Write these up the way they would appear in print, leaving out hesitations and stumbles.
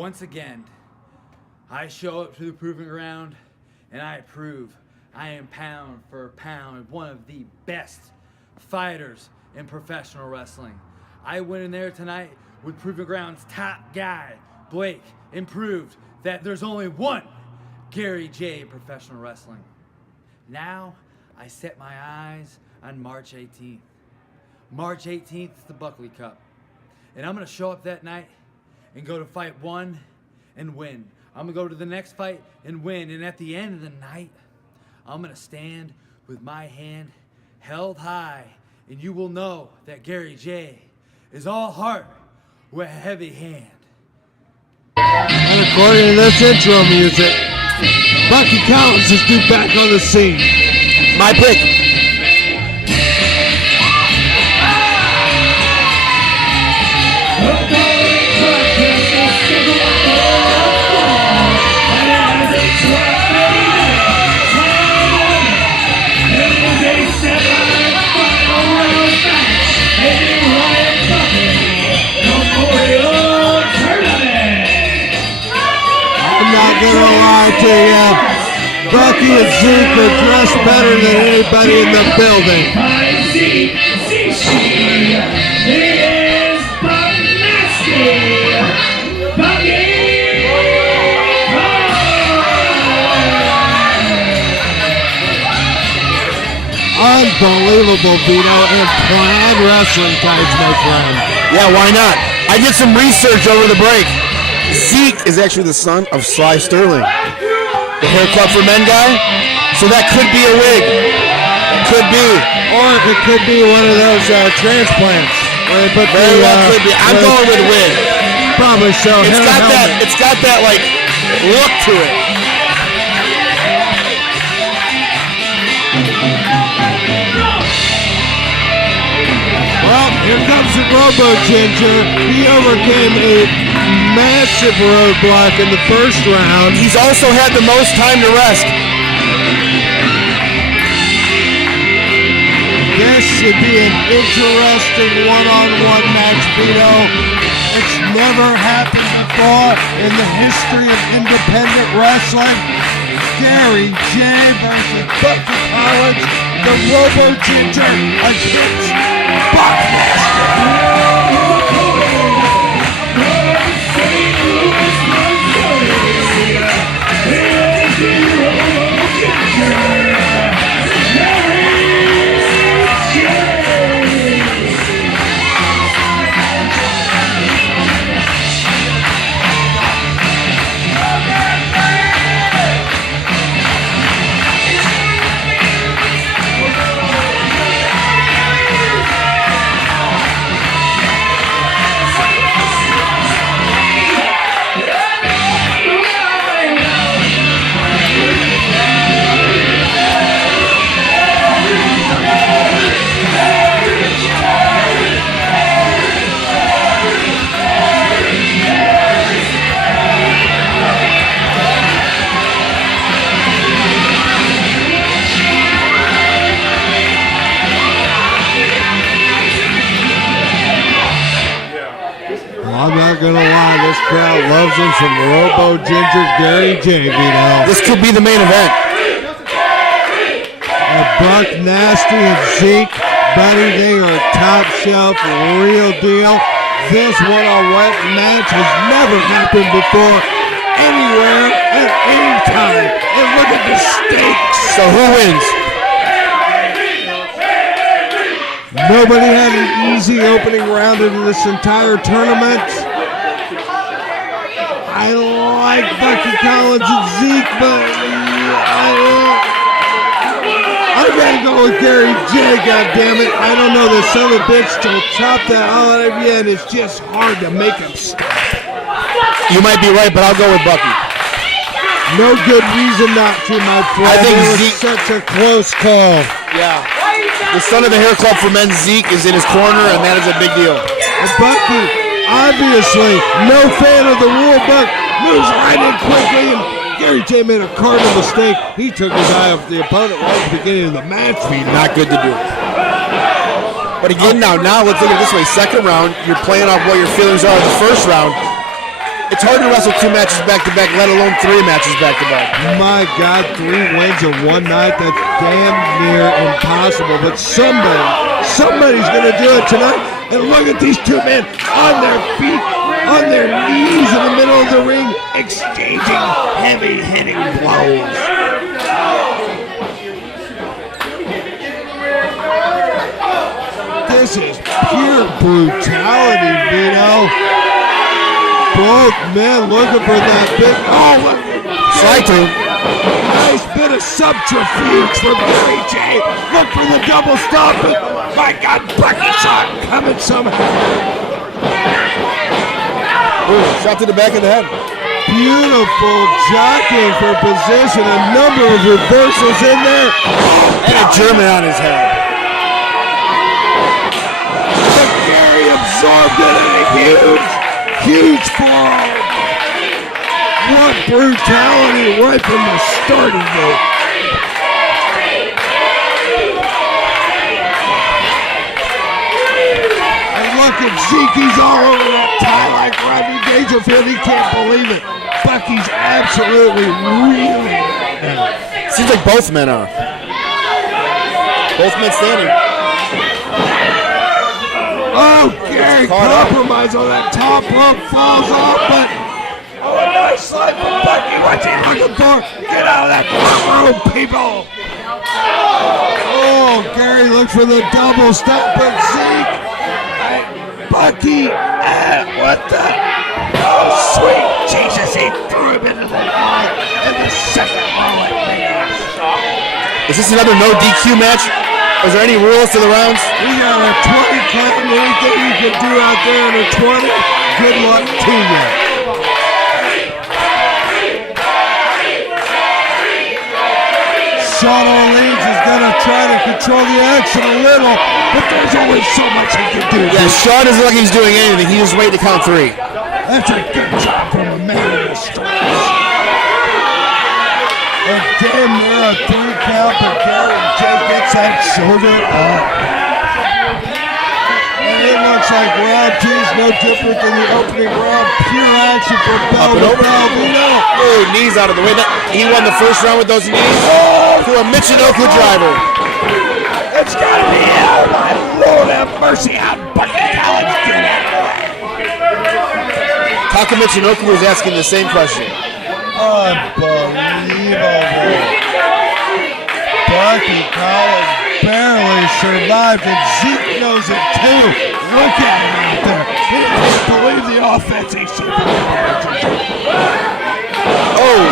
Once again, I show up to the proving ground and I prove I am pound for pound one of the best fighters in professional wrestling. I went in there tonight with Proving Ground's top guy, Blake, and proved that there's only one Gary J in professional wrestling. Now, I set my eyes on March 18th. March 18th is the Buckley Cup. And I'm gonna show up that night and go to fight one and win. I'm gonna go to the next fight and win. And at the end of the night, I'm gonna stand with my hand held high, and you will know that Gary J is all heart with a heavy hand. And according to this intro music, Bucky Collins is due back on the scene. My pick. Gonna lie to you, Bucky and Zeke are dressed better than anybody in the building. Unbelievable, Vito, and plaid wrestling tights, my friend. Yeah, why not? I did some research over the break. Zeke is actually the son of Sly Sterling, the Hair Club for Men guy. So that could be a wig. Could be. Or it could be one of those transplants. Where they put Very well could be. I'm going with wig. Probably so. It's got that like look to it. Well, here comes the Robo Ginger. He overcame a massive roadblock in the first round. He's also had the most time to rest. This should be an interesting one-on-one match, Vito. It's never happened before in the history of independent wrestling. Gary J versus Bucky Collins, the Robo Ginger against Bucky. I'm not gonna lie, this crowd loves him from Robo Ginger Gary J. Vito. This could be the main event. Buck Nasty and Zeke, buddy, they are top shelf, real deal. This one-on-one match has never happened before, anywhere, at any time. And look at the stakes. So who wins? Nobody had an easy opening round in this entire tournament. I like Bucky Collins and Zeke, but I gotta go with Gary J, goddammit. I don't know, the son of a bitch to chop that all out of you, and it's just hard to make him stop. You might be right, but I'll go with Bucky. No good reason not to, my friend. I think it was Zeke, such a close call. Yeah. The son of the Hair Club for Men, Zeke, is in his corner, and that is a big deal. And Bucky, obviously, no fan of the rule book, moves right in quickly, and Gary J made a cardinal mistake. He took his eye off the opponent right at the beginning of the match. Not good to do. But again, now let's look at it this way. Second round, you're playing off what your feelings are in the first round. It's hard to wrestle 2 matches back to back, let alone 3 matches back to back. My God, 3 wins in one night, that's damn near impossible. But somebody's going to do it tonight. And look at these 2 men on their feet, on their knees in the middle of the ring, exchanging heavy-hitting blows. This is pure brutality, Vito. Both men looking for that big. Oh, look. Slide through. Nice bit of subterfuge from Gary J. Look for the double stop, but my God, Bucky shot coming somehow. Ooh, shot to the back of the head. Beautiful jockeying for position. A number of reversals in there. And a German on his head. But Gary absorbed it in a huge blow. What brutality right from the starting gate. And look at Zeke, he's all over that tie like Rodney Dangerfield. He can't believe it. Bucky's absolutely reeling. Seems like both men are. Both men standing. Oh, Gary compromise on that top rope, falls off, but oh, a nice slide from Bucky. What's he looking for? Get out of that top rope, people. Oh, Gary looks for the double step, but Zeke, Bucky, what the? Oh, sweet Jesus, he threw him into the wall in the second row. Is this another no DQ match? Is there any rules to the rounds? We got a 20 claim. Anything you can do out there in a 20, good luck to you. Sean Orleans is going to try to control the action a little, but there's only so much he can do. Yeah, Sean doesn't look like he's doing anything. He just waiting to count 3. That's a good job from a man in the streets. And damn near a 3 count, but Gary J gets that shoulder up. And it looks like round 2 is no different than the opening round. Pure action for Belvino. Oh, knees out of the way. He won the first round with those knees to a Michinoku driver. It's got to be, oh my Lord have mercy, how Bucky Collins do that. Taka Michinoku was asking the same question. Unbelievable. Bucky Collins barely survived, and Zeke knows it too. Look at him out there. He can't believe the offense he's seen. Oh.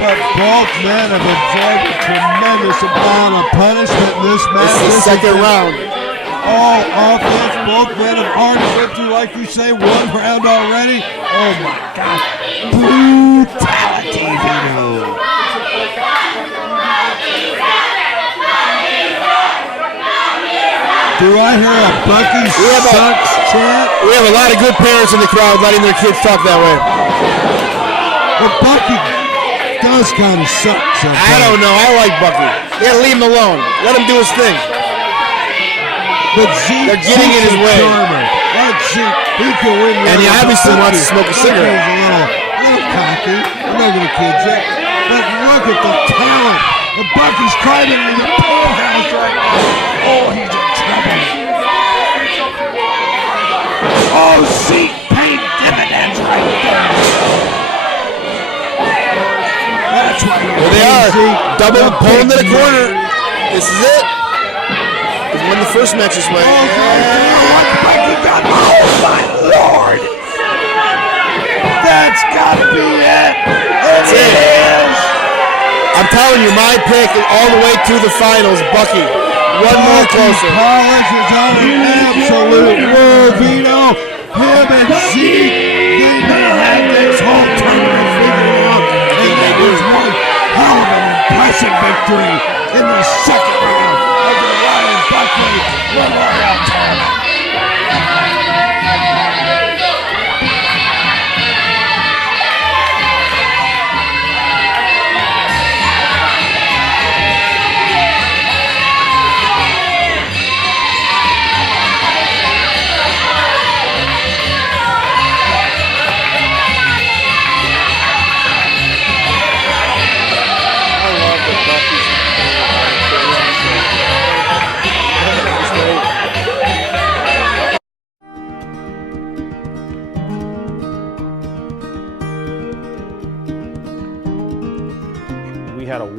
But both men have absorbed a tremendous amount of punishment in this match. This is the second round. All offense, both men have already went through, like you say, 1 round already. Oh my God. Brutality, Vito. Do I hear a Bucky sucks chant? We have a lot of good parents in the crowd letting their kids talk that way. But Bucky does kind of suck sometimes. I don't know. I like Bucky. You gotta leave him alone. Let him do his thing. But Zeke, they're getting in his way. Like Zeke, he can win. And he obviously wants to smoke a cigarette. He's a little cocky. I'm not gonna kid you. But look at the talent. And Bucky's climbing into the poorhouse right now. Oh, he's in trouble. Oh, Zeke paid dividends right there. That's why There they are. Double pulling to the corner. This is it. He's won the first match this way. Oh, my Lord. That's got to be it. That's it. Is. I'm telling you, my pick all the way to the finals, Bucky. One more closer. Collins is on an absolute roll, Vito. Him and Zeke, they may have this whole tournament figured out. And that was one hell of an impressive victory in the second round of the Ryan Buckley Memorial Tournament.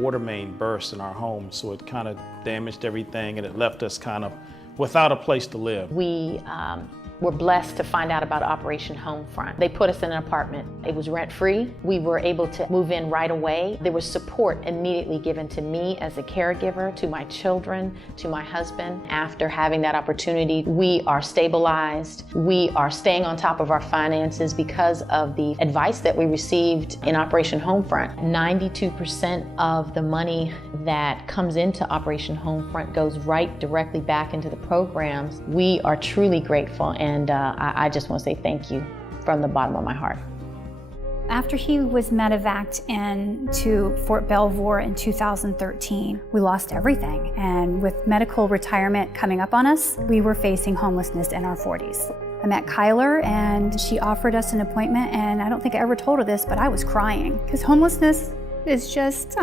water main burst in our home, so it kind of damaged everything, and it left us kind of without a place to live. We were blessed to find out about Operation Homefront. They put us in an apartment. It was rent-free. We were able to move in right away. There was support immediately given to me as a caregiver, to my children, to my husband. After having that opportunity, we are stabilized. We are staying on top of our finances because of the advice that we received in Operation Homefront. 92% of the money that comes into Operation Homefront goes right directly back into the programs. We are truly grateful, and I just want to say thank you from the bottom of my heart. After he was medevaced into Fort Belvoir in 2013, we lost everything. And with medical retirement coming up on us, we were facing homelessness in our 40s. I met Kyler and she offered us an appointment, and I don't think I ever told her this, but I was crying because homelessness is just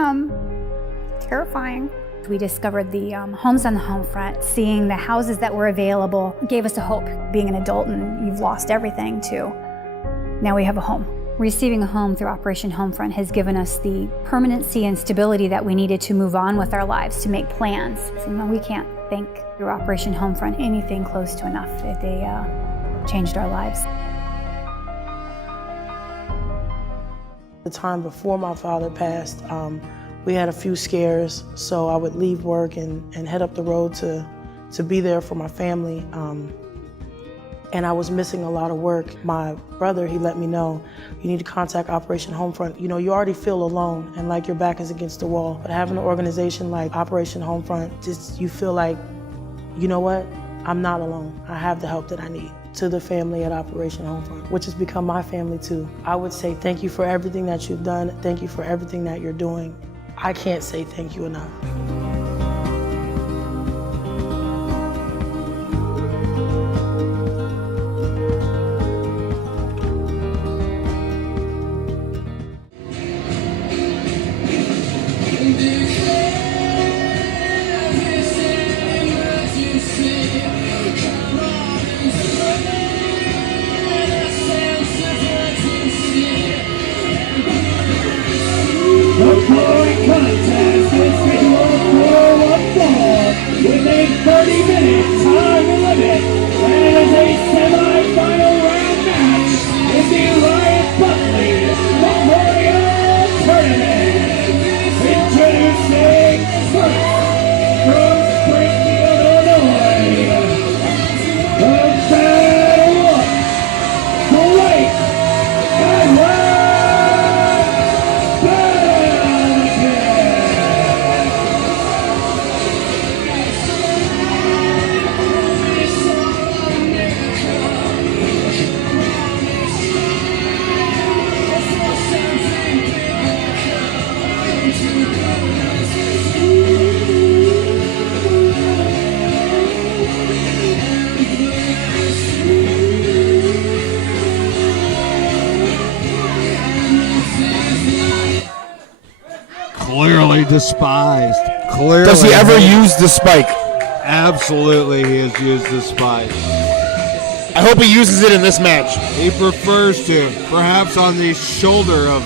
terrifying. We discovered the homes on the home front. Seeing the houses that were available gave us a hope. Being an adult and you've lost everything too, now we have a home. Receiving a home through Operation Homefront has given us the permanency and stability that we needed to move on with our lives, to make plans. And we can't thank through Operation Homefront anything close to enough. They changed our lives. The time before my father passed, we had a few scares, so I would leave work and head up the road to be there for my family. And I was missing a lot of work. My brother, he let me know, you need to contact Operation Homefront. You know, you already feel alone and like your back is against the wall. But having an organization like Operation Homefront, just you feel like, you know what, I'm not alone. I have the help that I need. To the family at Operation Homefront, which has become my family too. I would say thank you for everything that you've done. Thank you for everything that you're doing. I can't say thank you enough. Clearly despised. Clearly. Does he ever use the spike? Absolutely, he has used the spike. I hope he uses it in this match. He prefers to, perhaps on the shoulder of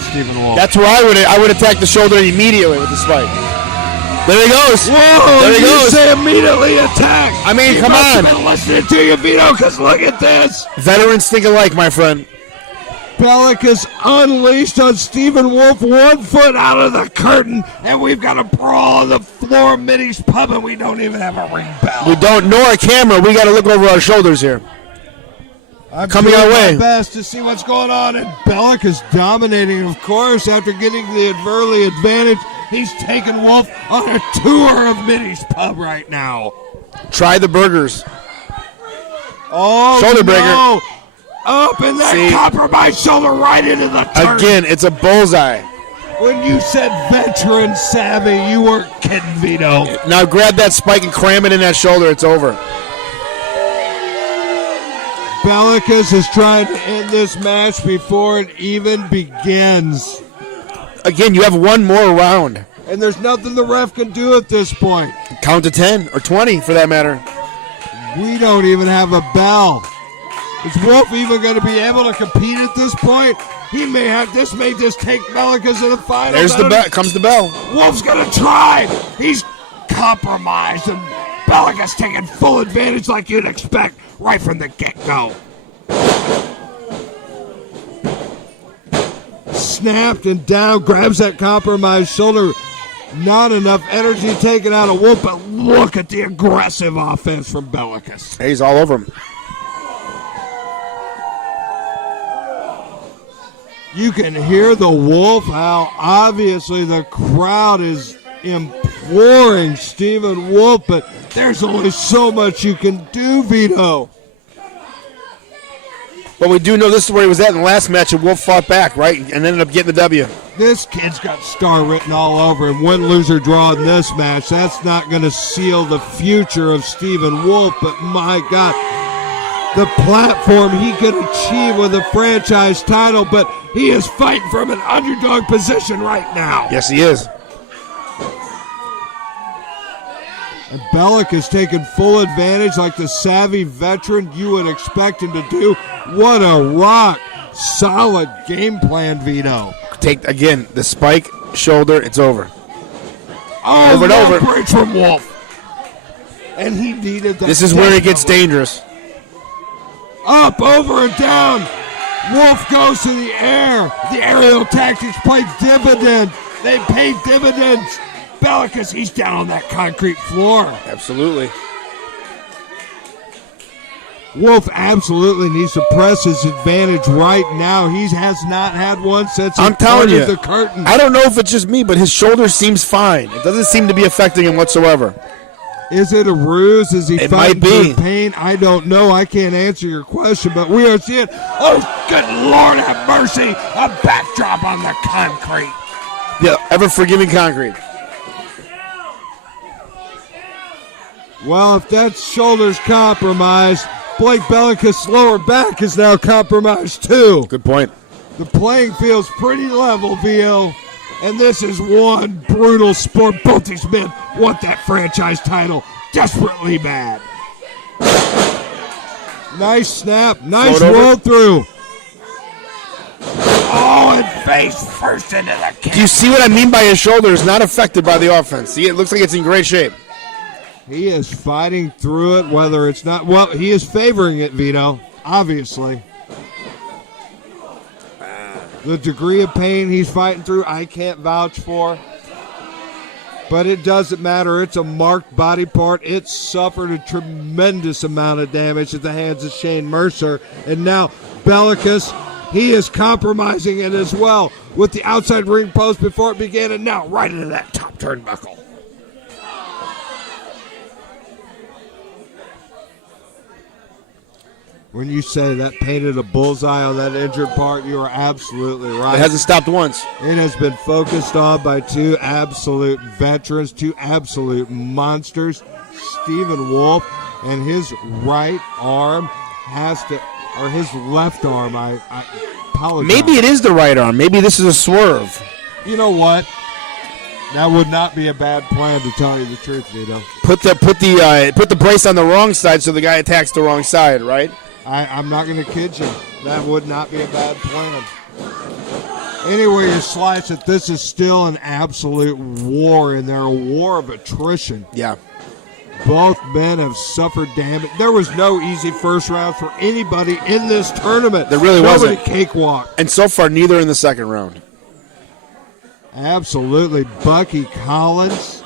Stephen Wolf. That's where I would attack the shoulder immediately with the spike. There he goes. Whoa! There he goes. Say immediately attack. I mean, he come must on. have been listening to you, Vito, because look at this. Veterans think alike, my friend. Belakis unleashed on Stephen Wolf, 1 foot out of the curtain, and we've got a brawl on the floor of Mitty's Pub, and we don't even have a ring bell. We don't, nor a camera. We got to look over our shoulders here. I'm coming doing our way. my best to see what's going on, and Belakis dominating, of course, after getting the early advantage. He's taking Wolf on a tour of Mitty's Pub right now. Try the burgers. Oh, shoulder breaker. No. Up in that compromised shoulder right into the turn. Again, it's a bullseye. When you said veteran savvy, you weren't kidding, Vito. Now grab that spike and cram it in that shoulder. It's over. Belakis is trying to end this match before it even begins. Again, you have one more round. And there's nothing the ref can do at this point. Count to 10 or 20 for that matter. We don't even have a bell. Is Wolf even going to be able to compete at this point? This may just take Belakis to the final. There's the bell. Comes the bell. Wolf's gonna try. He's compromised, and Belakis taking full advantage like you'd expect right from the get-go. Snapped and down, grabs that compromised shoulder. Not enough energy taken out of Wolf, but look at the aggressive offense from Belakis. He's all over him. You can hear the Wolf, how obviously the crowd is imploring Stephen Wolf, but there's only so much you can do, Vito. But we do know this is where he was at in the last match, and Wolf fought back, right, and ended up getting the W. This kid's got star written all over him. Win, lose, or draw in this match. That's not going to seal the future of Stephen Wolf, but my God, the platform he could achieve with a franchise title, but he is fighting from an underdog position right now. Yes, he is. And Belakis taking full advantage like the savvy veteran you would expect him to do. What a rock solid game plan, Vito. Take, again, the spike, shoulder, it's over. Oh, over and over. Bridge from Wolf. And he needed that. This is where it gets dangerous. Up, over, and down. Wolf goes to the air. The aerial tactics play dividends. They pay dividends. Belakis, he's down on that concrete floor. Absolutely. Wolf absolutely needs to press his advantage right now. He has not had one since he parted the curtain. I don't know if it's just me, but his shoulder seems fine. It doesn't seem to be affecting him whatsoever. Is it a ruse? Is he fighting through pain? I don't know. I can't answer your question, but we are seeing, oh, good Lord have mercy, a backdrop on the concrete. Yeah, ever-forgiving concrete. Well, if that shoulder's compromised, Blake Belakis' lower back is now compromised too. Good point. The playing field's pretty level, Vio, and this is one brutal sport. Both these men want that franchise title desperately bad. Nice snap, nice roll through. Oh, and face first into the kick. Do you see what I mean by his shoulder is not affected by the offense? See, it looks like it's in great shape. He is fighting through it, whether it's not. Well, he is favoring it, Vito, obviously. The degree of pain he's fighting through, I can't vouch for. But it doesn't matter. It's a marked body part. It suffered a tremendous amount of damage at the hands of Shane Mercer. And now Belakis, he is compromising it as well with the outside ring post before it began, and now right into that top turnbuckle. When you say that painted a bullseye on that injured part, you are absolutely right. It hasn't stopped once. It has been focused on by two absolute veterans, two absolute monsters. Stephen Wolf and his right arm has to, or his left arm, I apologize. Maybe it is the right arm. Maybe this is a swerve. You know what? That would not be a bad plan, to tell you the truth, Vito. Put the brace on the wrong side so the guy attacks the wrong side, right? I'm not going to kid you. That would not be a bad plan. Anyway, you slice it, this is still an absolute war, and they're a war of attrition. Yeah. Both men have suffered damage. There was no easy first round for anybody in this tournament. There really wasn't. Cakewalk. And so far, neither in the second round. Absolutely. Bucky Collins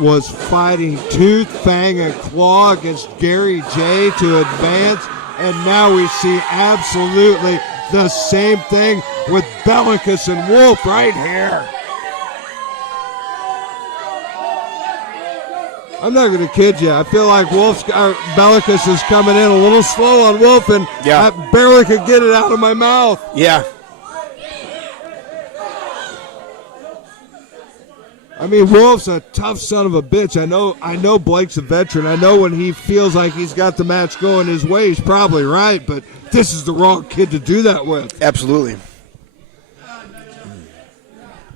was fighting tooth, fang, and claw against Gary J to advance, and now we see absolutely the same thing with Belakis and Wolf right here. I'm not going to kid you. I feel like Belakis is coming in a little slow on Wolf, and I barely could get it out of my mouth. Yeah. I mean, Wolf's a tough son of a bitch. I know Blake's a veteran. I know when he feels like he's got the match going his way, he's probably right, but this is the wrong kid to do that with. Absolutely.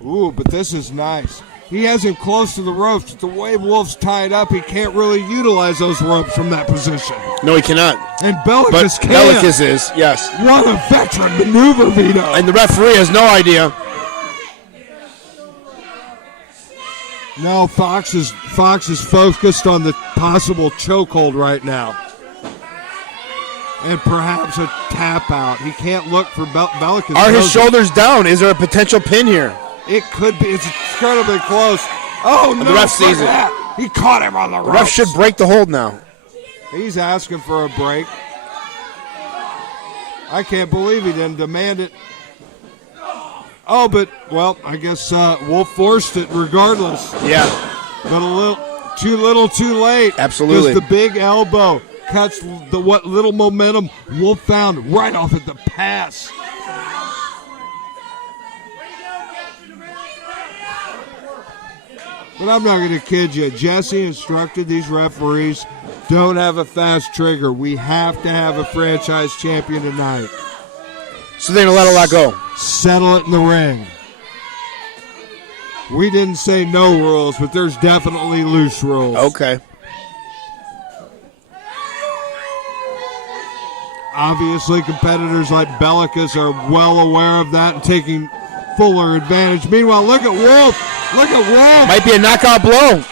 Ooh, but this is nice. He has him close to the ropes. The way Wolf's tied up, he can't really utilize those ropes from that position. No, he cannot. And Belakis But can. Belakis is, yes. What a veteran maneuver, Vito. And the referee has no idea. No, Fox is focused on the possible chokehold right now. And perhaps a tap out. He can't look for Belakis. Are his shoulders down? Is there a potential pin here? It could be. It's incredibly close. Oh, no. The ref sees it. He caught him on the ropes. The ref should break the hold now. He's asking for a break. I can't believe he didn't demand it. Oh, but, well, I guess Wolf forced it regardless. Yeah. But too little, too late. Absolutely. Because the big elbow cuts what little momentum Wolf found right off at the pass. But I'm not going to kid you. Jesse instructed these referees, don't have a fast trigger. We have to have a franchise champion tonight. So they're going to let a lot go. Settle it in the ring. We didn't say no rules, but there's definitely loose rules. Okay. Obviously, competitors like Belakis are well aware of that and taking fuller advantage. Meanwhile, look at Wolf. Look at Wolf. Might be a knockout blow.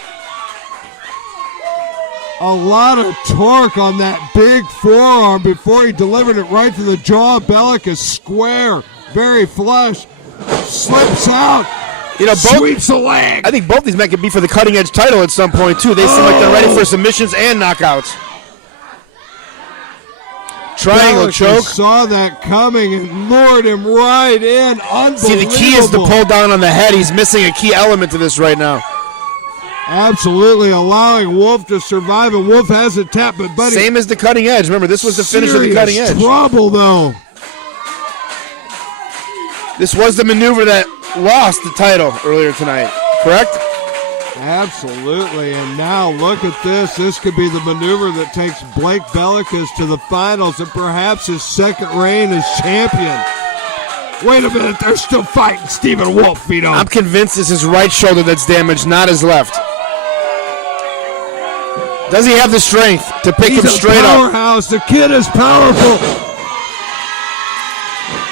A lot of torque on that big forearm before he delivered it right to the jaw. Belakis square, very flush, slips out, sweeps the leg. I think both these men could be for the cutting edge title at some point too. They seem like they're ready for submissions and knockouts. Triangle Belakis choke. Saw that coming and lured him right in. Unbelievable. See, the key is to pull down on the head. He's missing a key element to this right now. Absolutely allowing Wolf to survive, and Wolf has a tap, but buddy. Same as the cutting edge. Remember, this was the finish of the cutting edge. Trouble though. This was the maneuver that lost the title earlier tonight, correct? Absolutely, and now look at this. This could be the maneuver that takes Blake Belakis to the finals and perhaps his second reign as champion. Wait a minute, they're still fighting Stephen Wolf, Vito. I'm convinced it's his right shoulder that's damaged, not his left. Does he have the strength to pick him straight up? Powerhouse. The kid is powerful.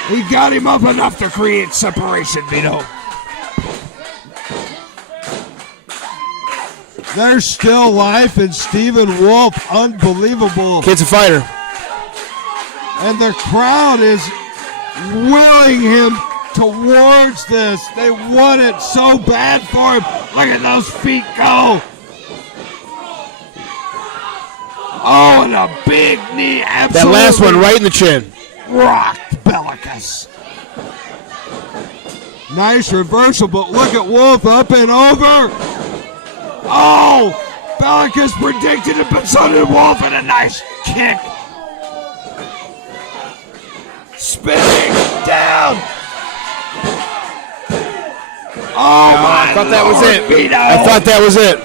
He got him up enough to create separation, Vito. There's still life in Stephen Wolf. Unbelievable. Kid's a fighter. And the crowd is willing him towards this. They want it so bad for him. Look at those feet go. Oh, and a big knee. Absolutely. That last one right in the chin. Rocked Belakis. Nice reversal, but look at Wolf up and over. Oh, Belakis predicted it, but so did Wolf, and a nice kick. Spinning down. Oh, my I thought that was Lord, it. Vito. I thought that was it.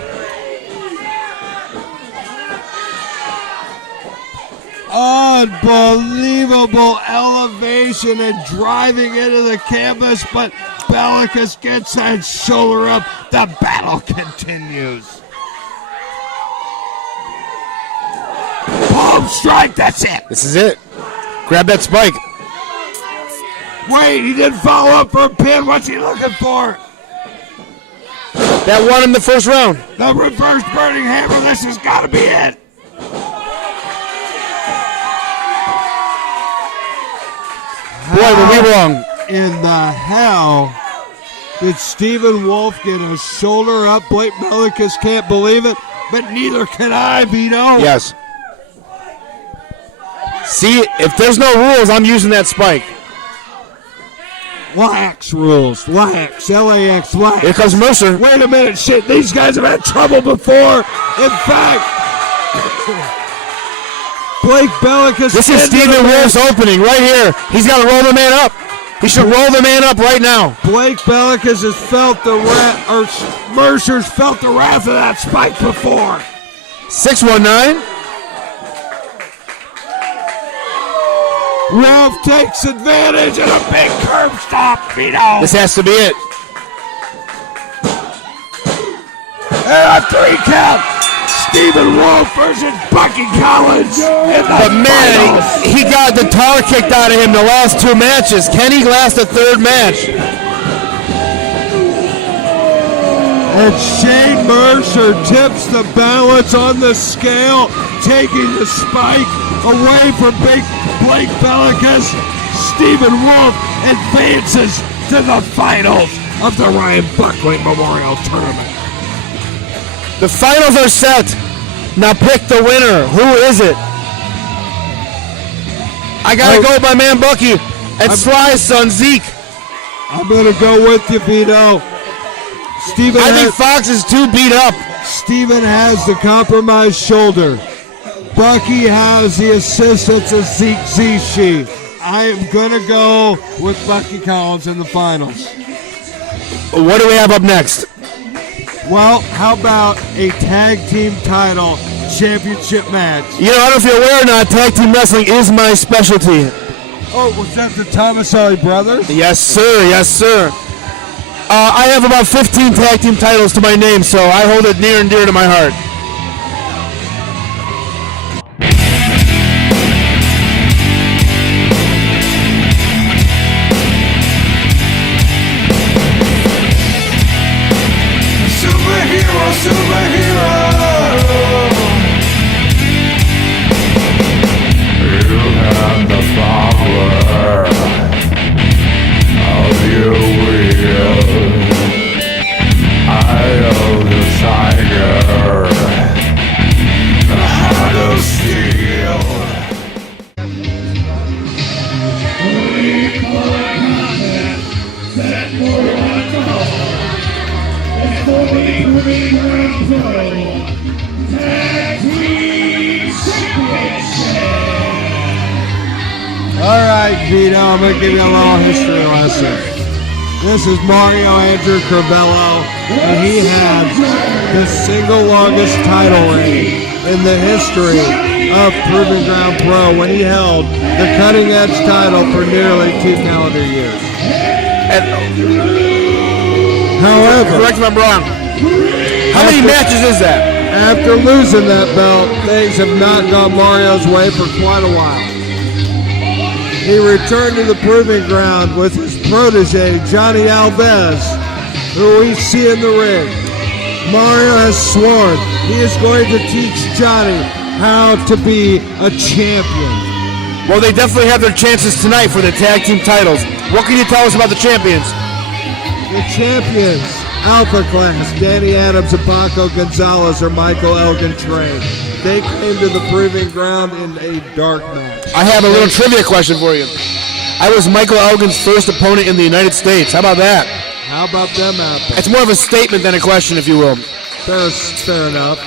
Unbelievable elevation and driving into the canvas, but Belakis gets that shoulder up. The battle continues. Palm strike, that's it. This is it. Grab that spike. Wait, he didn't follow up for a pin. What's he looking for? That one in the first round. The reverse burning hammer. This has got to be it. Boy, were we wrong. In the hell did Stephen Wolf get a shoulder up? Blake Belakis can't believe it, but neither can I, Vito. Yes. See, if there's no rules, I'm using that spike. Lax rules. Lax. LAX. Lax. Here comes Mercer. Wait a minute. Shit, these guys have had trouble before. In fact, Blake Belakis. This is Stephen Wolf's opening right here. He's got to roll the man up. He should roll the man up right now. Blake Belakis has felt the wrath, or Mercer's felt the wrath of that spike before. 619. Wolf takes advantage and a big curb stop, Vito. This has to be it. And a 3 count. Stephen Wolf versus Bucky Collins in the But man, finals. he got the tar kicked out of him the last 2 matches. Can he last a 3rd match? And Shane Mercer tips the balance on the scale, taking the spike away from Big Blake Belakis. Stephen Wolf advances to the finals of the Ryan Buckley Memorial Tournament. The finals are set. Now pick the winner. Who is it? I gotta go with my man Bucky and Sly's son Zeke. I'm gonna go with you, Vito. I think Fox is too beat up. Stephen has the compromised shoulder. Bucky has the assistance of Zeke Zishi. I am gonna go with Bucky Collins in the finals. What do we have up next? Well, how about a tag team title championship match? You know, I don't know if you're aware or not, tag team wrestling is my specialty. Oh, was that the Tomasari brothers? Yes, sir. Yes, sir. I have about 15 tag team titles to my name, so I hold it near and dear to my heart. All right, Vito, I'm going to give you a little history lesson. This is Mario Andrew Crivello, and he had the single longest title reign in the history of Proving Ground Pro when he held the cutting edge title for nearly 2 calendar years. However, Correct me if I'm wrong. How many matches is that? after losing that belt, things have not gone Mario's way for quite a while. He returned to the Proving Ground with his protege, Johnny Alves, who we see in the ring. Mario has sworn he is going to teach Johnny how to be a champion. Well, they definitely have their chances tonight for the tag team titles. What can you tell us about the champions? The champions, Alpha Class, Danny Adams and Paco Gonzalez, or Michael Elgin trained. They came to the Proving Ground in a dark match. I have a little trivia question for you. I was Michael Elgin's first opponent in the United States. How about that? How about them apples? It's more of a statement than a question, if you will. Fair enough.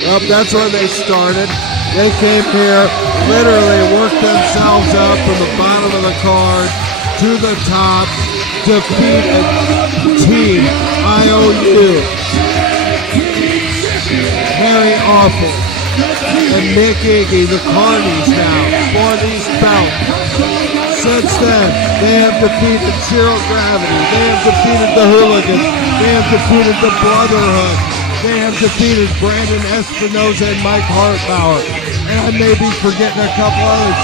Well, that's where they started. They came here, literally worked themselves up from the bottom of the card to the top, defeated Team IOU. Very awful. And Nick Iggy, the Carnies now, for these belts. Since then, they have defeated Zero Gravity, they have defeated the Hooligans, they have defeated the Brotherhood, they have defeated Brandon Espinosa and Mike Hartbauer, and I may be forgetting a couple others.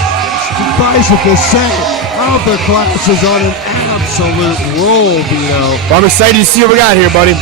Suffice it to say, Alpha Class is on an absolute roll, Vito. Well, I'm excited to see what we got here, buddy.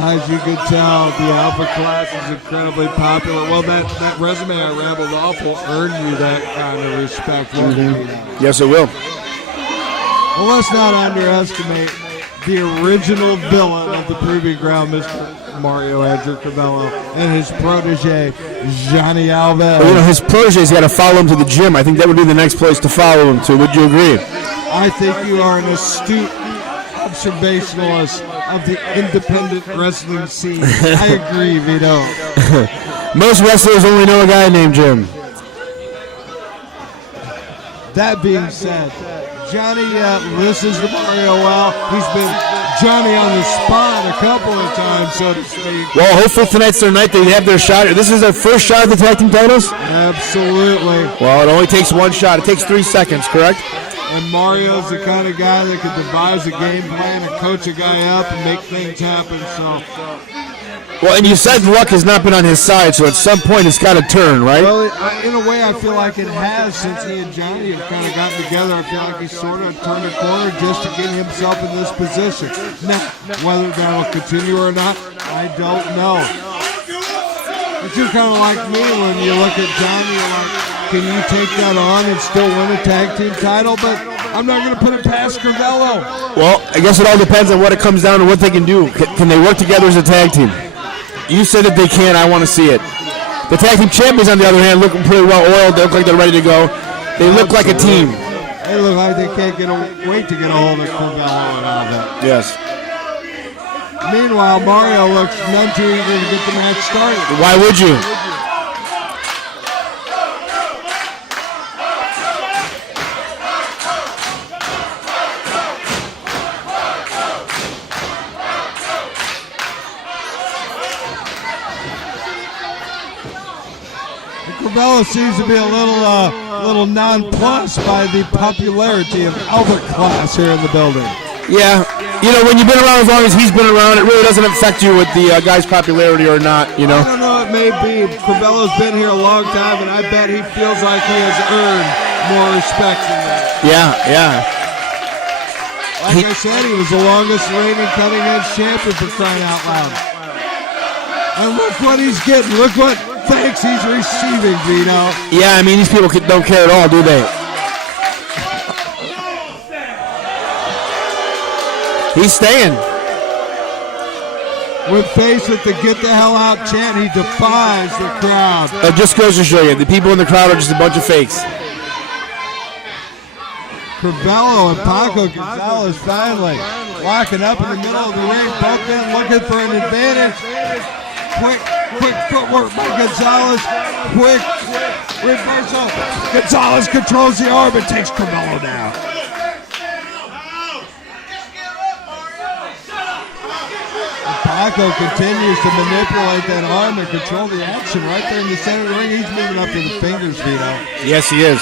as you can tell, the Alpha class is incredibly popular. Well, that resume I rambled off will earn you that kind of respect. Yes, it will. Well, let's not underestimate the original villain of the Proving Ground, Mr. Mario Andrew Crivello, and his protege, Johnny Alves. But, his protege's got to follow him to the gym. I think that would be the next place to follow him to. Would you agree? I think you are an astute observationalist of the independent wrestling scene. I agree, Vito. Most wrestlers only know a guy named Jim. That being said, Johnny listens to Mario well. He's been Johnny on the spot a couple of times, so to speak. Well, hopefully tonight's their night. They have their shot. This is their first shot at the tag team titles? Absolutely. Well, it only takes one shot. It takes 3 seconds, correct? And Mario's the kind of guy that can devise a game plan and coach a guy up and make things happen. So, well, and you said luck has not been on his side, so at some point it's got to turn, right? Well, in a way, I feel like it has since he and Johnny have kind of gotten together. I feel like he's sort of turned a corner just to get himself in this position. Now, whether that'll continue or not, I don't know. But you're kind of like me when you look at Johnny, you're like, can you take that on and still win a tag team title? But I'm not going to put it past Crivello. Well, I guess it all depends on what it comes down to, what they can do. Can they work together as a tag team? You said that they can. I want to see it. The tag team champions, on the other hand, looking pretty well oiled. They look like they're ready to go. They look like a team. They look like they can't wait to get a hold of Crivello and all that. Yes. Meanwhile, Mario looks none too eager to get the match started. Why would you? Crivello seems to be a little nonplussed by the popularity of Alpha class here in the building. Yeah, when you've been around as long as he's been around, it really doesn't affect you with the guy's popularity or not, I don't know, it may be. Crivello's been here a long time, and I bet he feels like he has earned more respect than that. Yeah. Like I said, he was the longest reigning cutting-edge champion, for crying out loud. And look what he's getting. Look what thanks he's receiving, Vito. Yeah, these people don't care at all, do they? He's staying. When faced with the get the hell out chant, he defies the crowd. It just goes to show you, the people in the crowd are just a bunch of fakes. Crivello and Paco Gonzalez finally locking up in the middle of the ring. Both men looking for an advantage. Quick footwork by Gonzalez. Quick reversal. Gonzalez controls the arm and takes Crivello down. Paco continues to manipulate that arm and control the action right there in the center of the ring. He's moving up to the fingers, Vito. Yes, he is.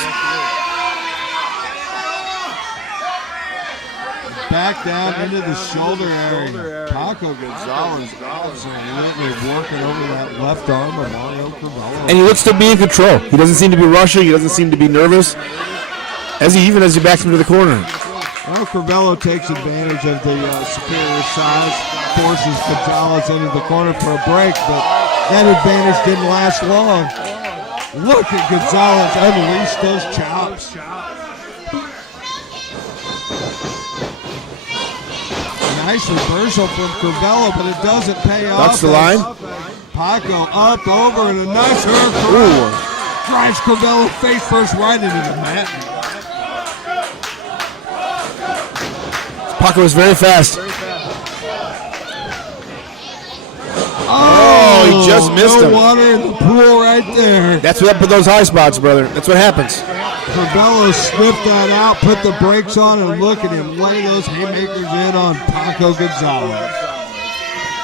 Back down into the shoulder area. Paco Gonzalez absolutely working over that left arm of Mario Crivello. And he looks to be in control. He doesn't seem to be rushing. He doesn't seem to be nervous. As he backs him to the corner. Well, Crivello takes advantage of the superior size, forces Gonzalez into the corner for a break, but that advantage didn't last long. Look at Gonzalez unleash those chops. Nice reversal from Crivello, but it doesn't pay off. That's the line. Paco up, over, and a nice hurl. Drives Crivello face first right into the mat. Paco was very fast. Oh, he just missed him. No water in the pool right there. That's what up with those high spots, brother. That's what happens. Crivello sniffed that out, put the brakes on, and look at him lay those haymakers in on Paco Gonzalez.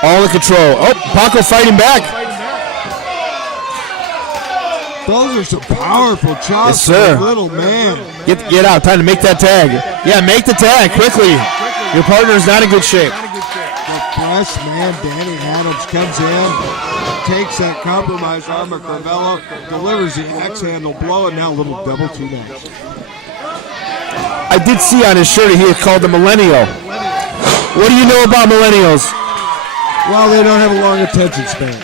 All in control. Oh, Paco fighting back. Those are some powerful chops, yes, sir. For the little man. Get out. Time to make that tag. Yeah, make the tag quickly. Your partner's not in good shape. The fresh man, Danny Adams, comes in, takes that compromised arm of Crivello, delivers the axe handle blow, and now a little double team action. I did see on his shirt he had called the millennial. What do you know about millennials? Well, they don't have a long attention span.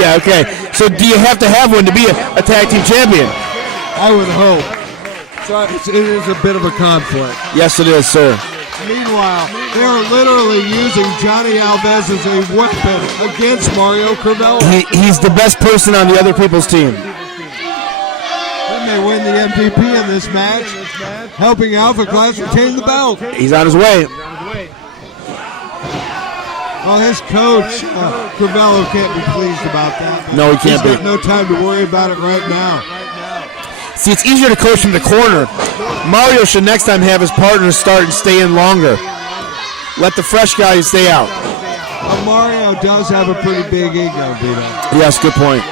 Yeah, okay. So do you have to have one to be a tag team champion? I would hope. So it is a bit of a conflict. Yes, it is, sir. Meanwhile, they are literally using Johnny Alves as a weapon against Mario Crivello. He's the best person on the other people's team. He may win the MVP in this match, helping Alpha Class retain the belt. He's on his way. Well, his coach, Crivello, can't be pleased about that. No, he can't be. He's got no time to worry about it right now. See, it's easier to coach from the corner. Mario should next time have his partners start and stay in longer. Let the fresh guys stay out. Mario does have a pretty big ego, Vito. Yes, good point.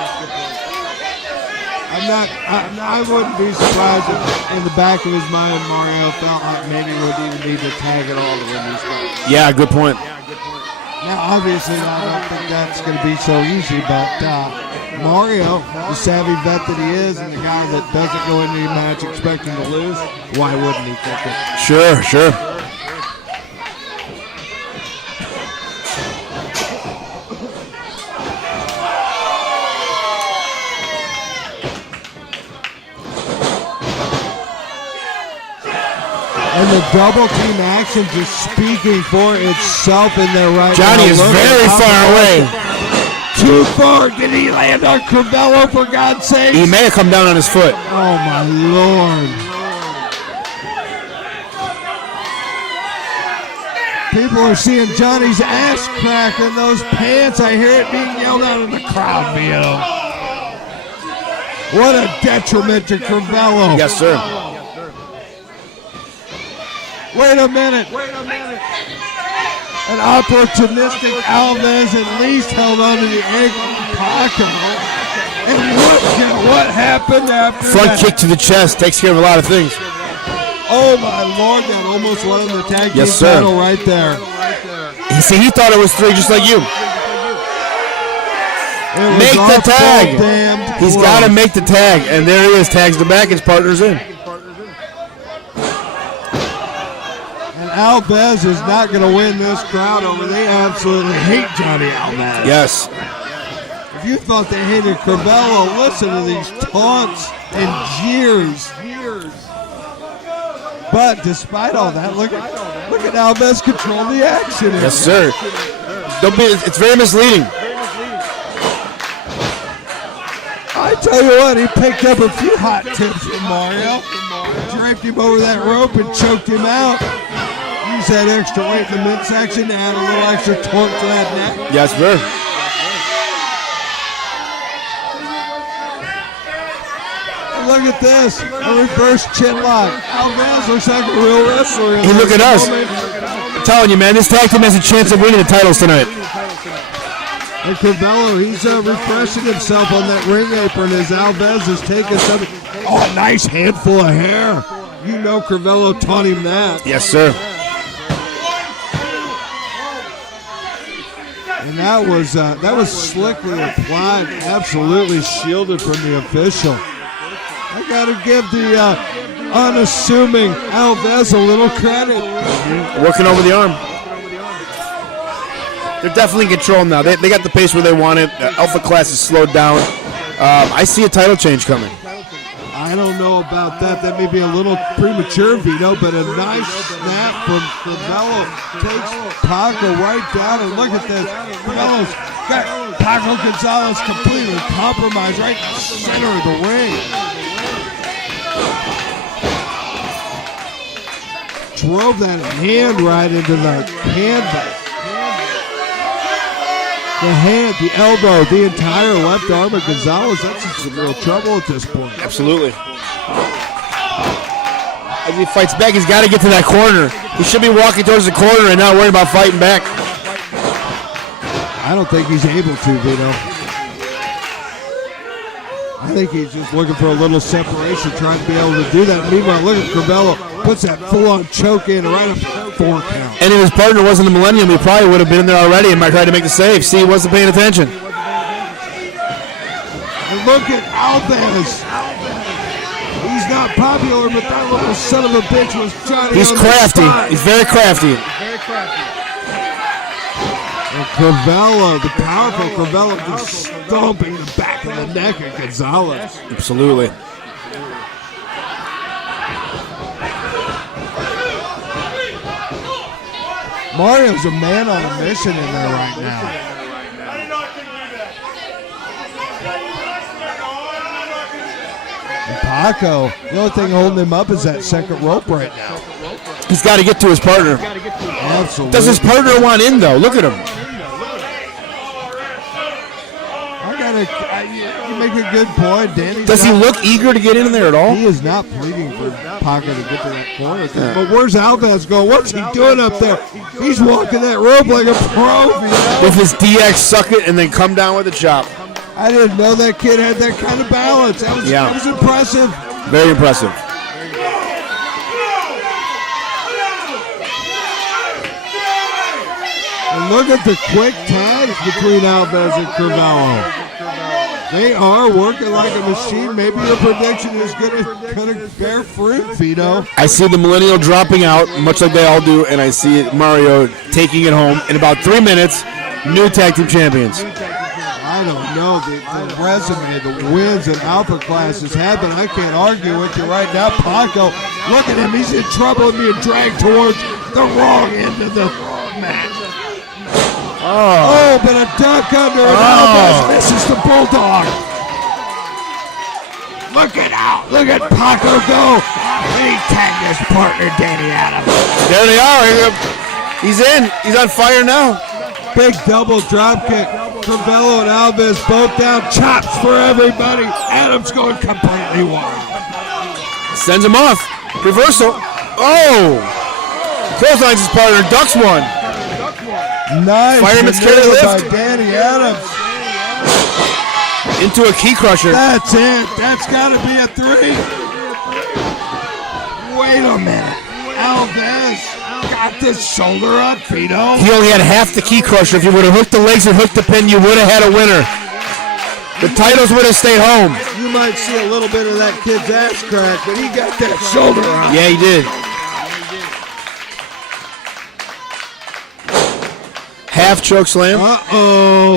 I wouldn't be surprised if in the back of his mind Mario felt like maybe he would even need to tag at all to win this match. Yeah, good point. Now, obviously, I don't think that's going to be so easy, but Mario, the savvy vet that he is, and the guy that doesn't go into the match expecting to lose, why wouldn't he think it? Sure. And the double team action just speaking for itself in there right Johnny now. is very far away. Too far. Did he land on Crivello, for God's sake? He may have come down on his foot. Oh, my Lord. People are seeing Johnny's ass crack in those pants. I hear it being yelled out in the crowd, Vito. What a detriment to Crivello. Yes, sir. Wait a minute. An opportunistic Alves at least held on to the ankle of Paco. And what happened after Front that? kick to the chest takes care of a lot of things. Oh, my Lord, that almost won him the tag team title right there. He thought it was 3 just like you. Make the tag. He's got to make the tag. And there he is, tags the back, his partner's in. Alves is not going to win this crowd over. They absolutely hate Johnny Alves. Yes. If you thought they hated Crivello, listen to these taunts and jeers. But despite all that, look at Alves control the action. Yes, sir. It's very misleading. I tell you what, he picked up a few hot tips from Mario. Draped him over that rope and choked him out. Use that extra weight in the midsection to add a little extra torque to that neck. Yes, sir. Look at this, a reverse chin lock. Alves looks like a real wrestler. Hey, look at us. I'm telling you, man, this tag team has a chance of winning the titles tonight. And Crivello, he's refreshing himself on that ring apron as Alves is taking something. Oh, a nice handful of hair. You know Crivello taught him that. Yes, sir. And that was slickly applied, absolutely shielded from the official. I got to give the unassuming Alves a little credit. Working over the arm. They're definitely in control now. They got the pace where they want it. Alpha class is slowed down. I see a title change coming. I don't know about that. That may be a little premature, Vito, but a nice snap from Crivello takes Paco right down. And look at this. Crivello's got Paco Gonzalez completely compromised right in the center of the ring. Drove that hand right into the canvas. The hand, the elbow, the entire left arm of Gonzalez, that's in some real trouble at this point. Absolutely. As he fights back, he's got to get to that corner. He should be walking towards the corner and not worrying about fighting back. I don't think he's able to, Vito. I think he's just looking for a little separation, trying to be able to do that. Meanwhile, look at Crivello, puts that full-on choke in right up to the 4 count. And if his partner wasn't the Millennium, he probably would have been in there already and might try to make the save. See, he wasn't paying attention. And look at Alves. He's not popular, but that little son of a bitch was trying to. He's crafty. He's very crafty. And Crivello, the powerful Crivello, just stomping the back of the neck of Gonzalez. Absolutely. Mario's a man on a mission in there right now. And Paco, the only thing holding him up is that second rope right now. He's got to get to his partner. Absolutely. Does his partner want in, though? Look at him. You make a good point, Danny. Does he look eager to get in there at all? He is not pleading for Paco to get to that corner. Yeah. But where's Alves going? What's he doing up there? He's walking that rope like a pro. With his DX, suck it, and then come down with a chop. I didn't know that kid had that kind of balance. That was impressive. Very impressive. And look at the quick tags between Alves and Crivello. They are working like a machine. Maybe your prediction is gonna bear fruit, Vito. I see the millennial dropping out, much like they all do, and I see Mario taking it home. In about 3 minutes, new tag team champions. I don't know the resume, the wins and alpha classes have, but I can't argue with you right now. Paco, look at him. He's in trouble and being dragged towards the wrong end of the mat. Oh, but a duck under and Alves misses the bulldog. Look at Paco go. And he tagged his partner, Danny Adams. There they are. He's in. He's on fire now. Big double drop kick. Crivello and Alves both down. Chops for everybody. Adams going completely wild. Sends him off. Reversal. Oh. Clotheslines his partner. Ducks one. Nice Fireman's carry lift by Danny Adams. Into a key crusher. That's it. That's got to be a 3. Wait a minute. Alves got this shoulder up, Vito. He only had half the key crusher. If you would have hooked the legs and hooked the pin, you would have had a winner. The titles would have stayed home. You might see a little bit of that kid's ass crack, but he got that shoulder up. Yeah, he did. Half choke slam. Uh-oh.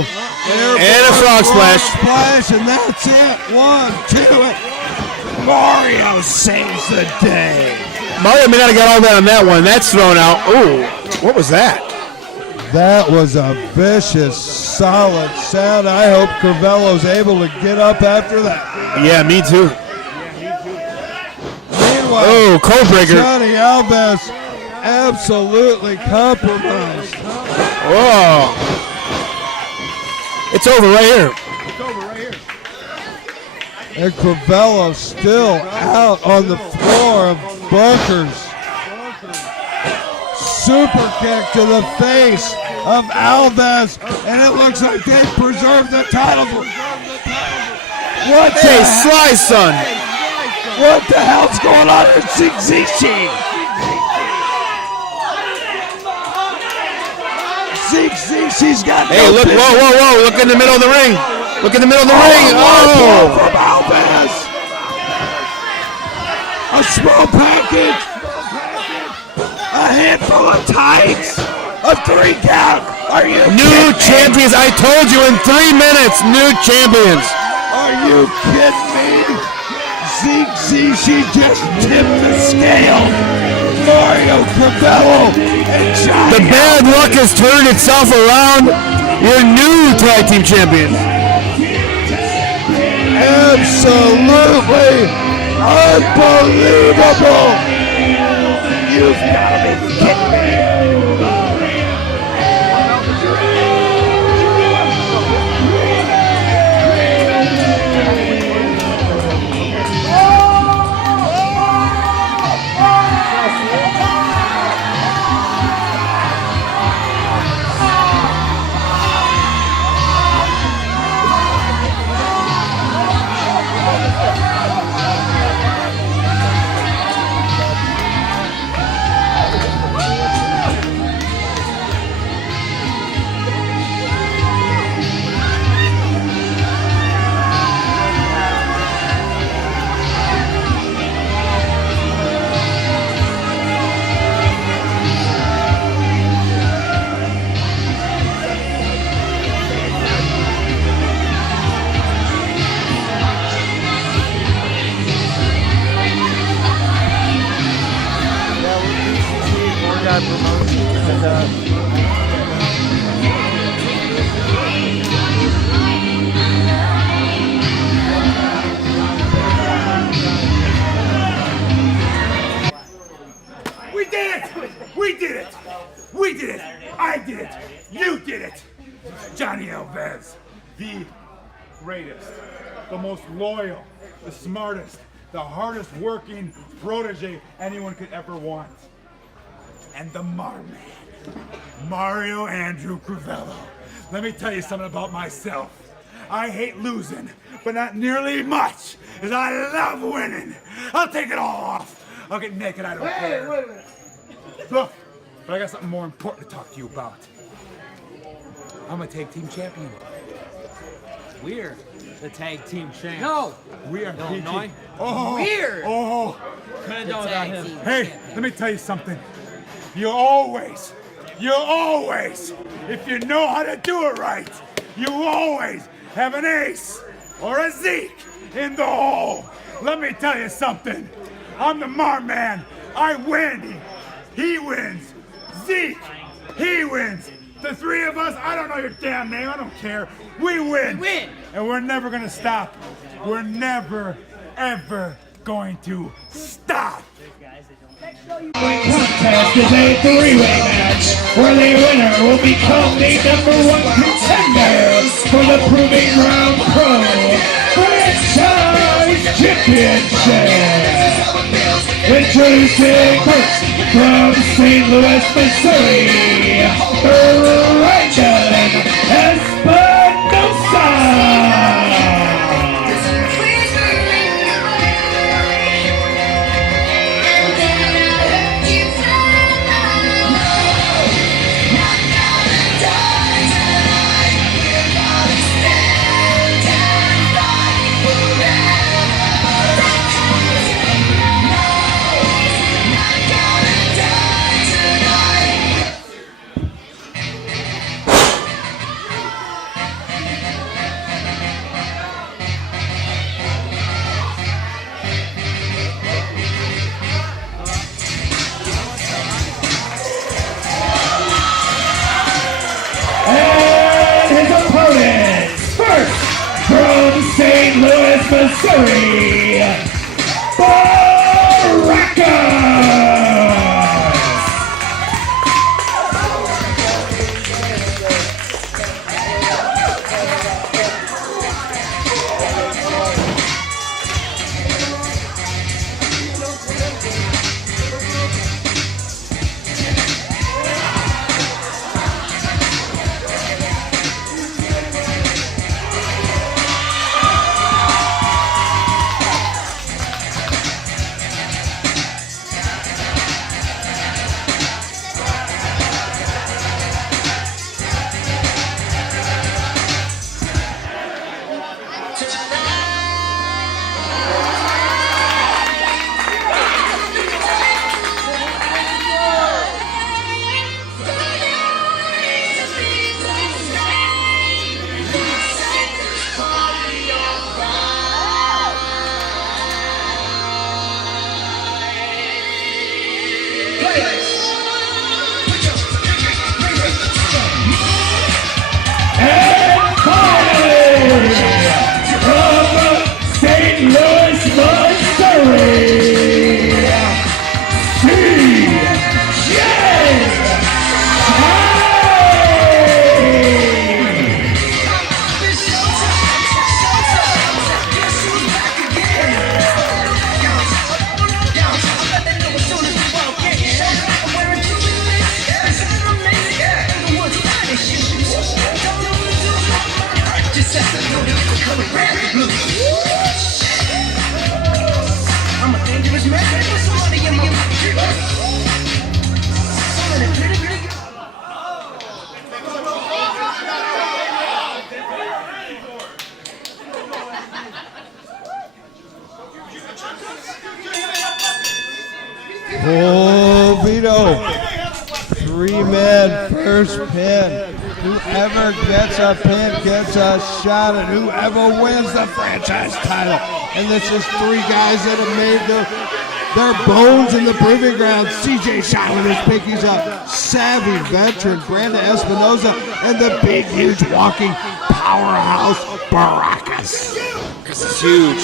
And a frog splash. Splash, and that's it. 1, 2. Mario saves the day. Mario may not have got all that on that one. That's thrown out. Oh, what was that? That was a vicious, solid sound. I hope Crivello's able to get up after that. Yeah, me too. Meanwhile, code breaker. Johnny Alves absolutely compromised. Whoa. It's over right here. And Crivello still out on the floor of bunkers. Super kick to the face of Alves, and it looks like they preserved the title. What Hey, Sly, son. What the hell's going on in Zixichi? Zixichi's got Hey, look, whoa. Look in the middle of the ring. Look in the middle of the ring. Oh! From Alves. A small package. A handful of tights. A 3 count. Are you New champions. I told you in 3 minutes. New champions. Are you kidding me? Zixichi just tipped the scale. Mario Crivello and Johnny. The bad luck has turned itself around. Your new tag team champions. Absolutely unbelievable. You've got to be kidding me. greatest, the most loyal, the smartest, the hardest working protege anyone could ever want. And the Marman, Mario Andrew Crivello. Let me tell you something about myself. I hate losing, but not nearly as much as I love winning. I'll take it all off. I'll get naked, I don't care. Wait a minute. Look, but I got something more important to talk to you about. I'm a tag team champion. We're the tag team champs. No! We are Illinois. Oh, Weird. Oh, Couldn't have done without him. hey, let me tell you something. You always, if you know how to do it right, you always have an ace or a Zeke in the hole. Let me tell you something. I'm the Marman. I win. He wins. Zeke, he wins. The three of us, I don't know your damn name. I don't care. We win. We win. And we're never going to stop. We're never, ever going to stop. Contest is a three-way match where the winner will become the #1 contender for the Proving Ground Pro Franchise Championship. Introducing first from St. Louis, Missouri, Brandon Espinosa. From St. Louis, Missouri, Barackus. Oh, Vito. 3-man first pin. Whoever gets a pin gets a shot, and whoever wins the franchise title. And this is three guys that have made their bones in the proving ground. CJ shot with his pinkies up. Savvy veteran Brandon Espinosa, and the big, huge walking powerhouse Barackus. This is huge.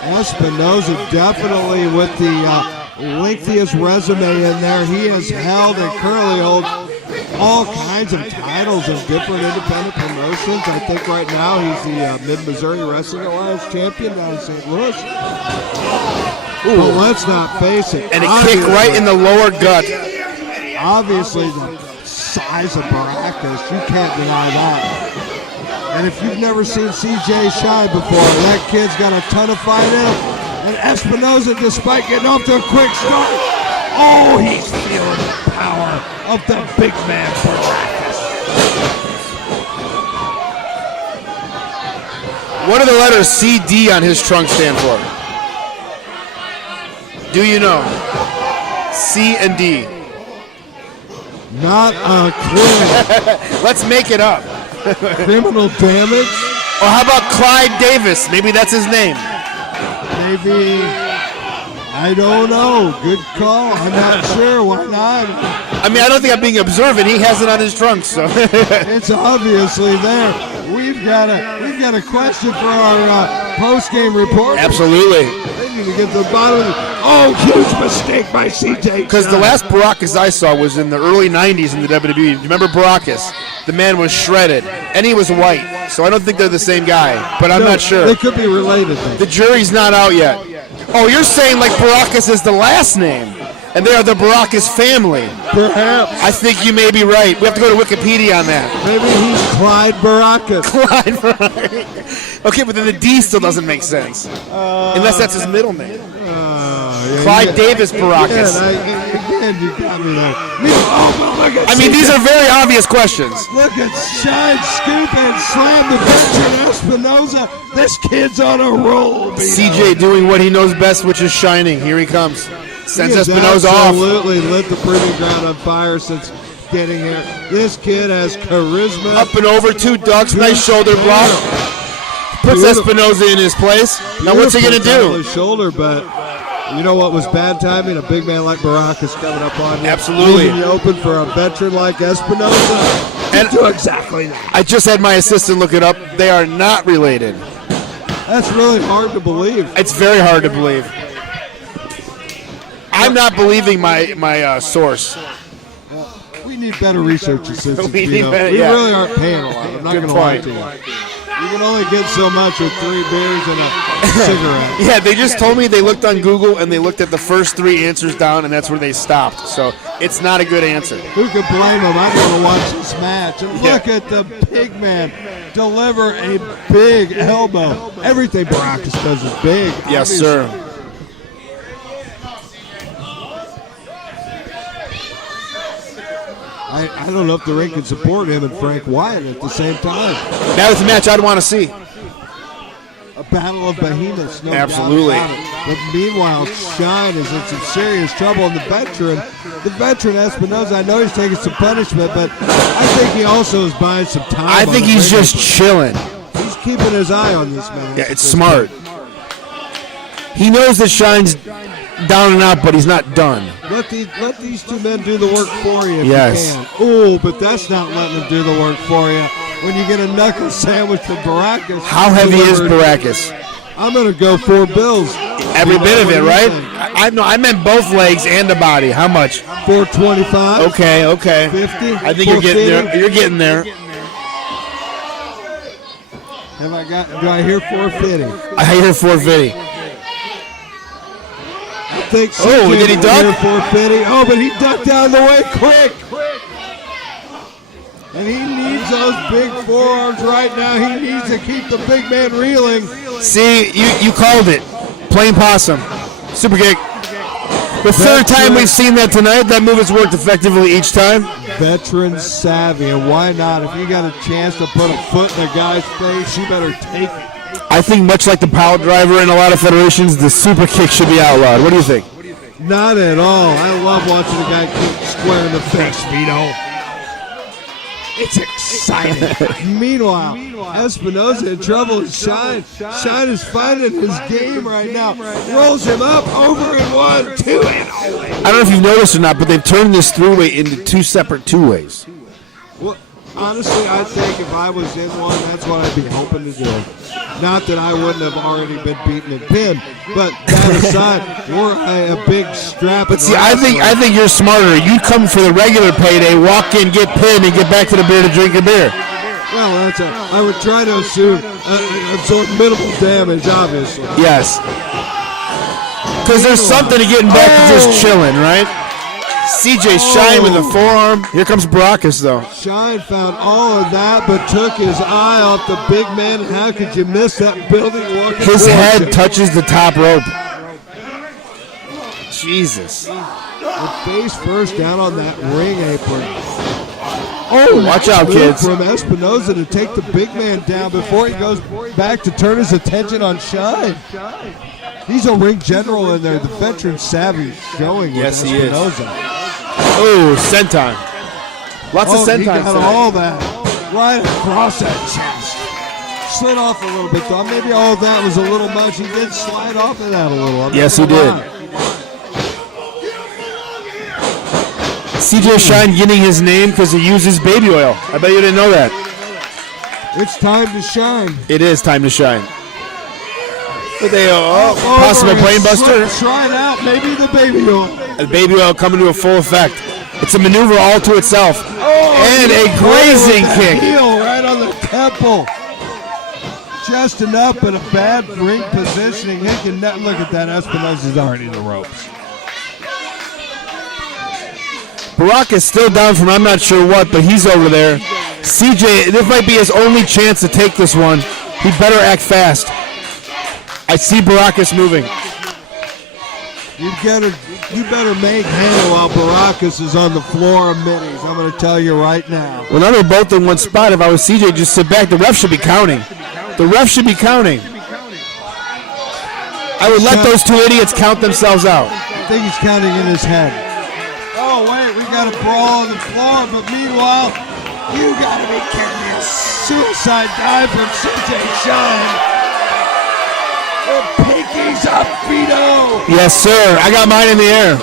Espinosa definitely with the lengthiest resume in there. He has held and currently holds all kinds of titles. titles in different independent promotions. I think right now he's the Mid-Missouri Wrestling Alliance champion down in St. Louis. But let's not face it. And a kick right in the lower gut. Obviously, the size of Barackus, you can't deny that. And if you've never seen CJ shine before, that kid's got a ton of fight in him. And Espinosa, despite getting off to a quick start, oh, he's feeling the power of the big man Barackus. What do the letters CD on his trunk stand for? Do you know? C and D. Not a clue. Let's make it up. Criminal damage? Or how about Clyde Davis? Maybe that's his name. Maybe. I don't know. Good call. I'm not sure. Why not? I mean, I don't think I'm being observant. He has it on his trunk, so. It's obviously there. We've got a question for our post-game report. Absolutely. They need to get to the bottom of it. Oh, huge mistake by CJ. Because the last Barackus I saw was in the early 90s in the WWE. Do you remember Barackus? The man was shredded, and he was white. So I don't think they're the same guy, but I'm not sure. They could be related, though. The jury's not out yet. Oh, you're saying like Barackus is the last name, and they are the Barackus family. Perhaps. I think you may be right. We have to go to Wikipedia on that. Maybe he's Clyde Barackus. Clyde Baracus. Okay, but then the D still doesn't make sense. Unless that's his middle name. Clyde Davis Barackus. Again, you got me there. Look at I mean, these are very obvious questions. Look at Shine scoop and slam the veteran Espinosa. This kid's on a roll. CJ doing what he knows best, which is shining. Here he comes. Sends Espinosa off. Absolutely lit the proving ground on fire since getting here. This kid has charisma. Up and over, 2 ducks, nice shoulder block. Puts Espinosa in his place. Now what's he going to do? His shoulder, but you know what was bad timing? A big man like Barackus coming up on you. Absolutely. Leaving you open for a veteran like Espinosa. And do exactly that. I just had my assistant look it up. They are not related. That's really hard to believe. It's very hard to believe. I'm not believing my source. We need better research assistants. We really aren't paying a lot. I'm not going to lie to you. You can only get so much with 3 beers and a cigarette. Yeah, they just told me they looked on Google and they looked at the first 3 answers down, and that's where they stopped. So it's not a good answer. Who can blame them? I want to watch this match. And look at the big man deliver a big elbow. Everything Barackus does is big. Yes, obviously. sir. I don't know if the ring can support him and Frank Wyatt at the same time. That was the match I'd want to see. A battle of behemoths, no Absolutely. doubt about it. But meanwhile, Shine is in some serious trouble. And the veteran Espinosa, I know he's taking some punishment, but I think he also is buying some time. I think he's just chilling. He's keeping his eye on this man. Yeah, it's smart. He knows that Shine's down and out, but he's not done. Let these 2 men do the work for you if Yes. you can. Oh, but that's not letting them do the work for you. When you get a knuckle sandwich from Barackus. How heavy is Barackus? I'm going to go 4 bills. Every bit of it, right? I meant both legs and the body. How much? 425. Okay. 50. I think you're getting there. You're getting there. Do I hear 450? I hear 450. I think Oh, did he duck? 450. Oh, but he ducked out of the way quick. And he needs those big forearms right now. He needs to keep the big man reeling. See, you called it. Plain possum. Super kick. The third time we've seen that tonight. That move has worked effectively each time. Veteran savvy, and why not? If you got a chance to put a foot in a guy's face, you better take it. I think much like the power driver in a lot of federations, the super kick should be outlawed. What do you think? Not at all. I love watching a guy kick square in the face, Vito. It's exciting. Meanwhile, Espinosa in trouble. Shine is finding his game right now. Rolls him up, over and 1, 2, and I don't know if you've noticed or not, but they've turned this 3-way into 2 separate 2-ways. Well, honestly, I think if I was in one, that's what I'd be hoping to do. Not that I wouldn't have already been beaten and pinned, but that aside, we're a big strap. But see, I think you're smarter. You come for the regular payday, walk in, get pinned, and get back to the beer to drink a beer. Well, I would try to absorb minimal damage, obviously. Yes. Because there's something to getting back to just chilling, right? CJ Shine with a forearm. Here comes Barackus, though. Shine found all of that, but took his eye off the big man. How could you miss that building? His head touches the top rope. Jesus. The face first down on that ring apron. Oh, watch out, kids. From Espinosa to take the big man down before he goes back to turn his attention on Shine. He's a ring general in there. The veteran savvy showing. Yes, with he is. Espinosa. Oh, senton. Lots of senton. He got all that right across that chest. Slid off a little bit, though. Maybe all of that was a little much. He did slide off of that a little. Yes, he did. CJ Shine getting his name because he uses baby oil. I bet you didn't know that. It's time to shine. It is time to shine. But they possible brain buster. Trying out maybe the baby oil. The baby oil coming to a full effect. It's a maneuver all to itself. And a grazing kick. Heel right on the temple. Just enough, but a bad ring positioning. He can look at that. Espinosa's already in the ropes. Barackus still down from I'm not sure what, but he's over there. CJ, this might be his only chance to take this one. He better act fast. I see Barackus moving. You better make hay while Barackus is on the floor of minis. I'm going to tell you right now. Well, now they're both in one spot. If I was CJ, just sit back. The ref should be counting. The ref should be counting. I would let those two idiots count themselves out. I think he's counting in his head. Oh, wait, we got a brawl on the floor, but meanwhile, you got to be kidding me. A suicide dive from CJ Shine. The pinkies up, Vito. Yes, sir. I got mine in the air.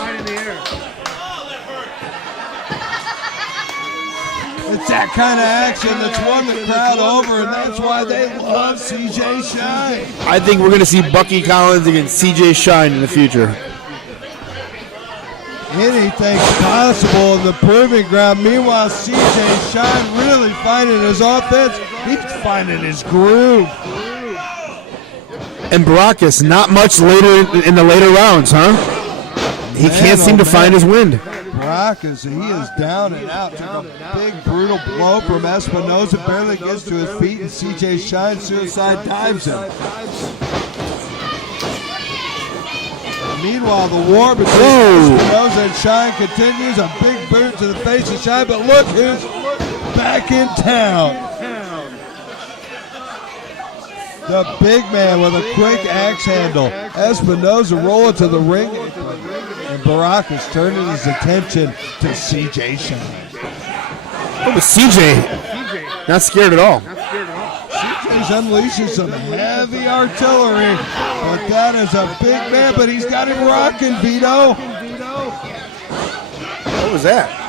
It's that kind of action that's won the crowd over, and that's why they love CJ Shine. I think we're going to see Bucky Collins against CJ Shine in the future. Anything's possible in the proving ground. Meanwhile, CJ Shine really finding his offense. He's finding his groove. And Barackus, not much later in the later rounds, huh? He can't seem to find his wind. Barackus, he is down and out. Took a big, brutal blow from Espinosa. Barely gets to his feet, and CJ Shine suicide dives him. Meanwhile, the war between Espinosa and Shine continues. A big boot to the face of Shine, but look who's back in town. The big man with a quick axe handle. Espinosa rolling to the ring. And Barackus turning his attention to CJ Shine. Oh, but CJ, not scared at all. CJ's unleashing some heavy artillery. But that is a big man, but he's got him rocking, Vito. What was that?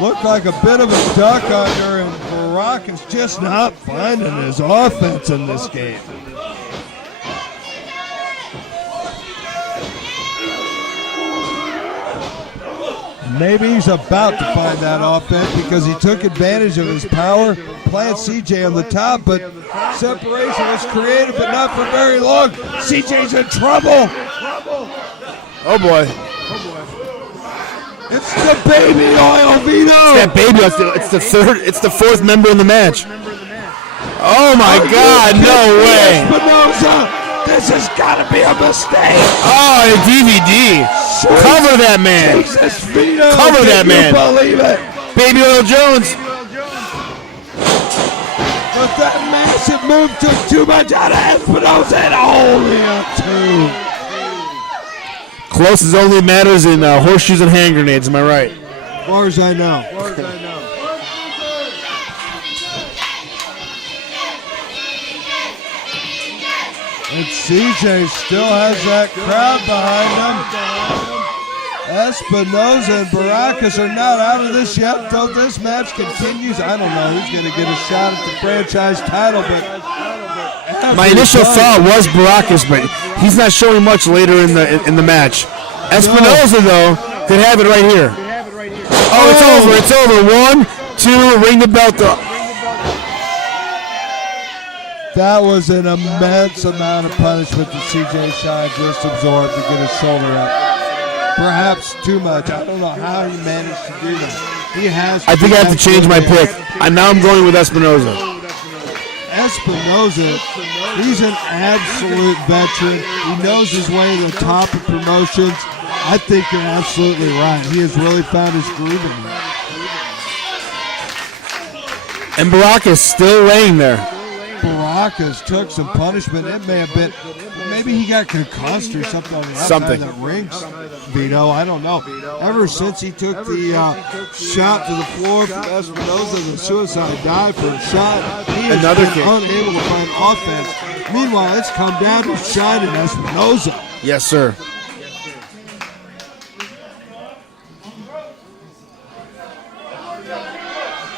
Looked like a bit of a duck under, and Barackus just not finding his offense in this game. Maybe he's about to find that offense because he took advantage of his power, plant CJ on the top, but separation was created, but not for very long. CJ's in trouble. Oh boy. It's the baby oil, Vito. It's that baby oil. It's the fourth member in the match. Oh my God! No way. Espinosa, this has got to be a mistake. Oh, a DVD. Cover that man. Jesus, Vito. Cover that man. Believe it. Baby Oil Jones. But that massive move took too much out of Espinosa, and only a 2. Close as only matters in horseshoes and hand grenades, am I right? As far as I know. And CJ still has that crowd behind him. Espinosa and Barackus are not out of this yet, though this match continues. I don't know who's going to get a shot at the franchise title, but my initial thought was Barackus, but he's not showing much later in the match. Espinosa, though, could have it right here. Oh, it's over. It's over. 1, 2, ring the belt up. That was an immense amount of punishment that CJ Shine just absorbed to get his shoulder up. Perhaps too much. I don't know how he managed to do that. He has. I think I have to change my pick. And now I'm going with Espinosa. Espinosa, he's an absolute veteran. He knows his way to the top of promotions. I think you're absolutely right. He has really found his groove in it. And Barackus still laying there. Barackus took some punishment. It may have been, maybe he got concussed or something on the outside of the rings, Vito. I don't know. Ever since he took the shot to the floor from Espinosa, the suicide dive for a shot, he is unable to find offense. Meanwhile, it's come down to Shine and Espinosa. Yes, sir.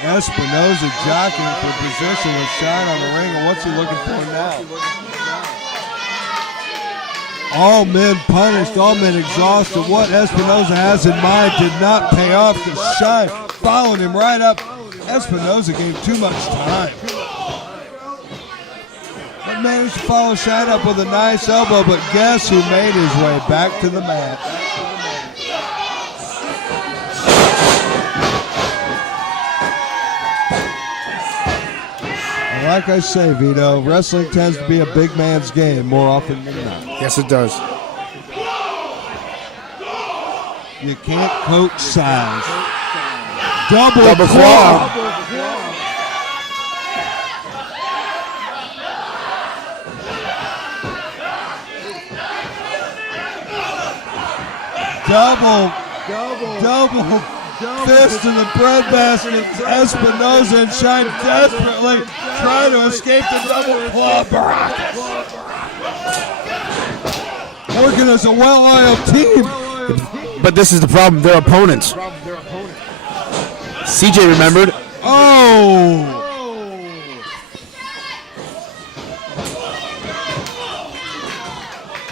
Espinosa jockeying for position with Shine on the ring, and what's he looking for now? All men punished, all men exhausted. What Espinosa has in mind did not pay off because Shine followed him right up. Espinosa gave too much time. But managed to follow Shine up with a nice elbow, but guess who made his way back to the mat? Like I say, Vito, wrestling tends to be a big man's game more often than not. Yes, it does. You can't coach size. Double claw. Double fist in the breadbasket. Espinosa and Shine desperately trying to escape the double claw. Barackus working as a well-oiled team. But this is the problem. They're opponents. CJ remembered. Oh!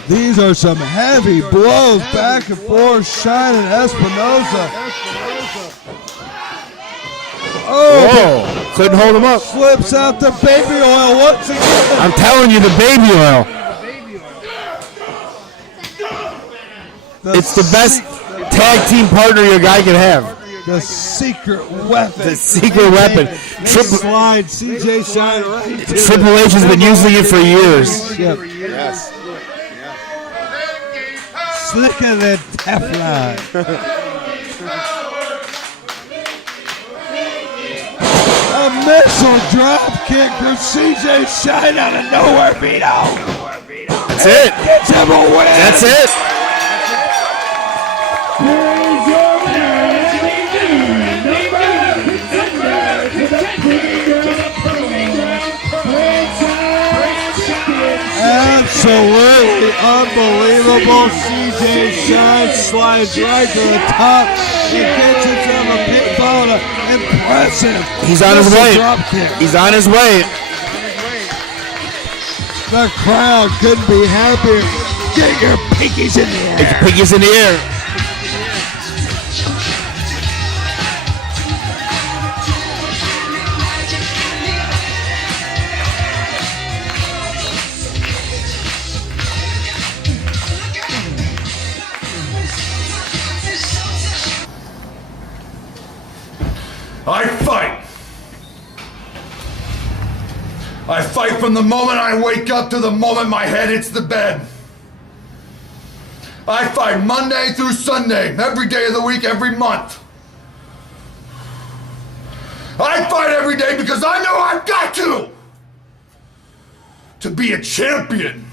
These are some heavy blows back and forth. Shine and Espinosa. Oh, couldn't hold him up. Slips out the baby oil once again. I'm telling you, the baby oil. It's the best tag team partner your guy can have. The secret weapon. The secret weapon. Slide CJ Shine right to Triple H has been using it for years. Yep. Yes. Slicker than Teflon. A missile drop kick from CJ Shine out of nowhere, Vito. That's it. Gets him a win. That's it. Absolutely unbelievable. CJ Shine slides right to the top and gets himself a pinfall. Impressive. He's on his way. He's on his way. The crowd couldn't be happier. Get your pinkies in the air. Get your pinkies in the air. I fight from the moment I wake up to the moment my head hits the bed. I fight Monday through Sunday, every day of the week, every month. I fight every day because I know I've got to be a champion.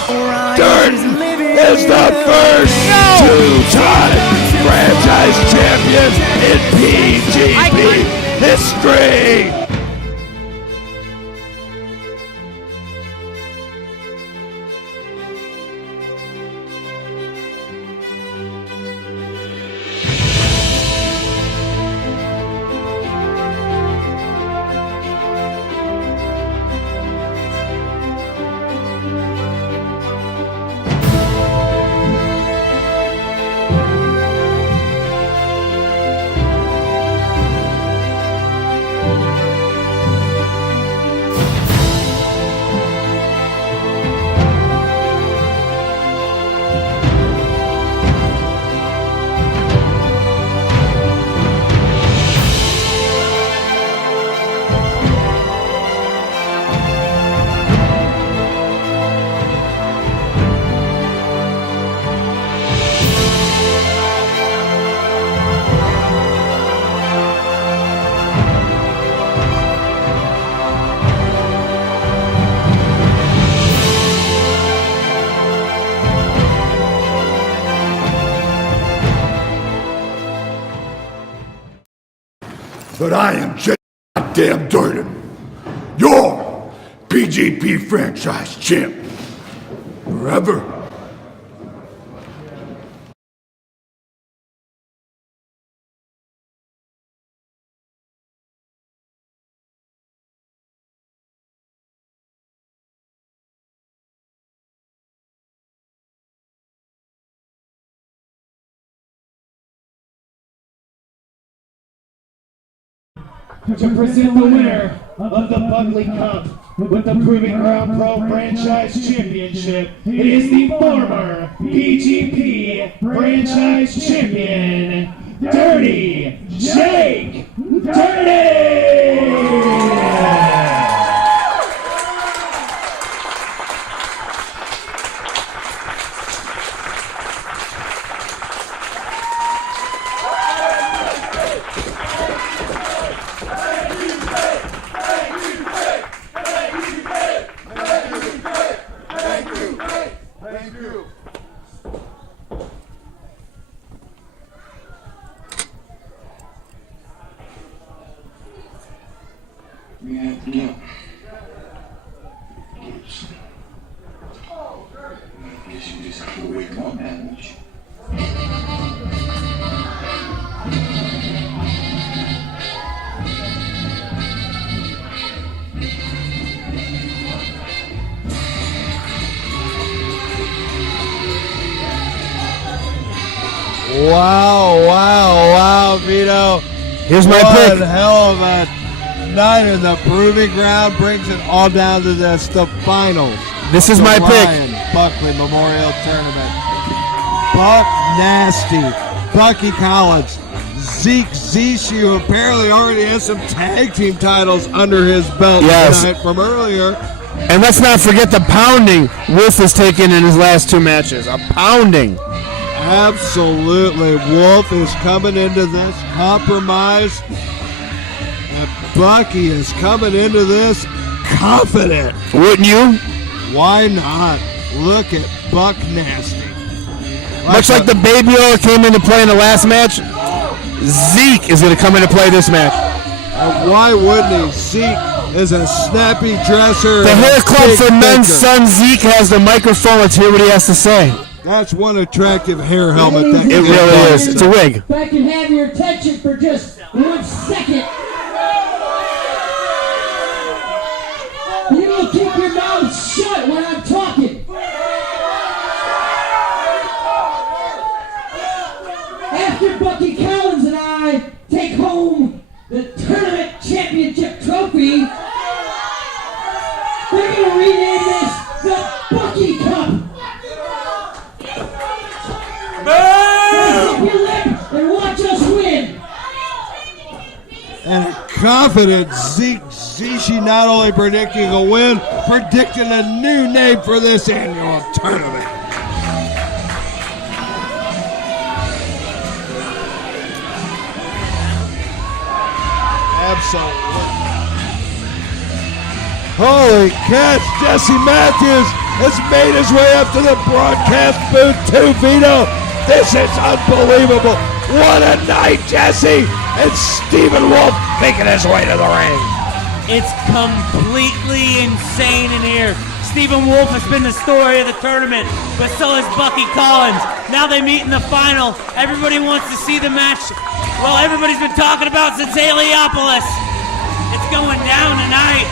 Jeff Durden is the first two-time franchise champion in PGP history. But I am J. Goddamn Durden, your PGP franchise champ. Forever. To present the winner of the Buckley Cup with the Proving Ground Pro Franchise Championship, it is the former PGP Franchise Champion, Dirty Jake Dirty! Wow, Vito. Here's my One pick. hell of a night in the Proving Ground. Brings it all down to this, the finals. This is The my pick. Ryan Buckley Memorial Tournament. Buck Nasty, Bucky Collins, Zeke Zishi, who apparently already has some tag team titles under his belt tonight from earlier. And let's not forget the pounding Wolf has taken in his last two matches. A pounding. Absolutely. Wolf is coming into this compromised. And Bucky is coming into this confident. Wouldn't you? Why not? Look at Buck Nasty. Much like the baby oil came into play in the last match, Zeke is going to come into play this match. And why wouldn't he? Zeke is a snappy dresser. The hair club for men's thinker. son Zeke has the microphone. Let's hear what he has to say. That's one attractive hair helmet. That It really is. It's a wig. If I can have your attention for just 1 second. You will keep your mouth shut when I'm talking. After Bucky Collins and I take home the tournament championship trophy, they're going to rename this the Bucky Cup. Zip your lip and watch us win. And a confident Zeke Zishi not only predicting a win, predicting a new name for this annual tournament. Absolutely. Holy catch, Jesse Matthews has made his way up to the broadcast booth too, Vito. This is unbelievable. What a night, Jesse. And Stephen Wolf making his way to the ring. It's completely insane in here. Stephen Wolf has been the story of the tournament, but so has Bucky Collins. Now they meet in the final. Everybody wants to see the match. Well, everybody's been talking about since Heliopolis. It's going down tonight.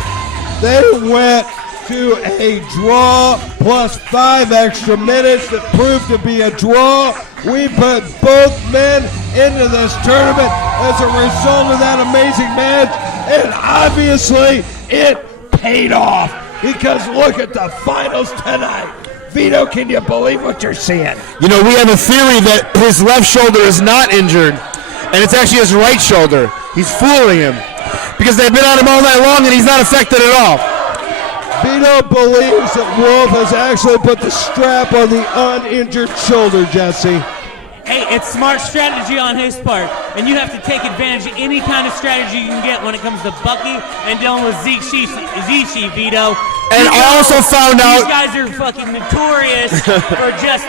They went to a draw plus 5 extra minutes that proved to be a draw. We put both men into this tournament as a result of that amazing match, and obviously it paid off because look at the finals tonight. Vito, can you believe what you're seeing? You know, we have a theory that his left shoulder is not injured, and it's actually his right shoulder. He's fooling him because they've been on him all night long, and he's not affected at all. Vito believes that Wolf has actually put the strap on the uninjured shoulder, Jesse. Hey, it's smart strategy on his part, and you have to take advantage of any kind of strategy you can get when it comes to Bucky and dealing with Zishi, Vito. And I also found out... These guys are fucking notorious for just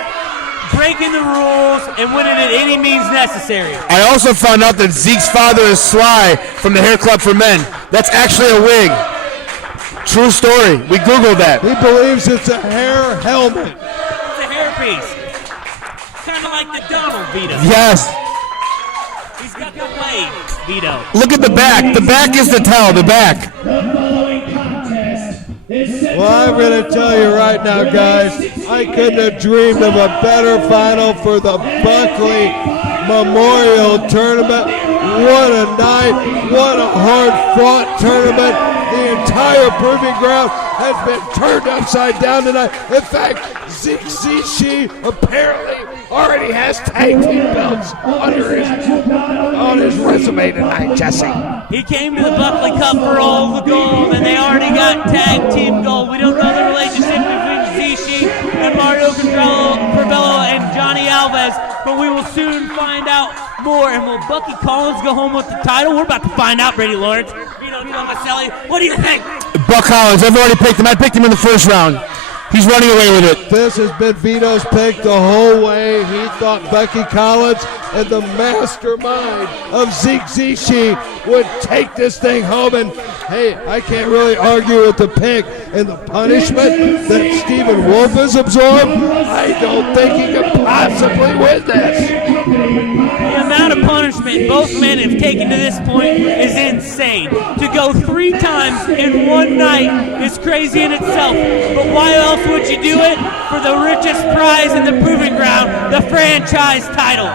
breaking the rules and winning at any means necessary. I also found out that Zeke's father is Sly from the Hair Club for Men. That's actually a wig. True story. We Googled that. He believes it's a hair helmet. It's a hairpiece. Kind of like the Donald Vito. Yes. He's got the wave, Vito. Look at the back. The back is the towel. The back. Well, I'm going to tell you right now, guys, I couldn't have dreamed of a better final for the Buckley Memorial Tournament. What a night. What a hard-fought tournament. The entire proving ground has been turned upside down tonight. In fact, Zeke Zishi apparently already has tag team belts on his resume tonight, Jesse. He came to the Buckley Cup for all the gold, and they already got tag team gold. We don't know the relationship between Zishi and Mario Crivello and Johnny Alves, but we will soon find out more. And will Bucky Collins go home with the title? We're about to find out, Brady Lawrence. What do you think? Buck Collins, I've already picked him. I picked him in the first round. He's running away with it. This has been Vito's pick the whole way. He thought Bucky Collins and the mastermind of Zeke Zishi would take this thing home. And hey, I can't really argue with the pick and the punishment that Stephen Wolf has absorbed. I don't think he can possibly win this. The amount of punishment both men have taken to this point is insane. To go 3 times in one night is crazy in itself. But why else would you do it? For the richest prize in the proving ground, the franchise title.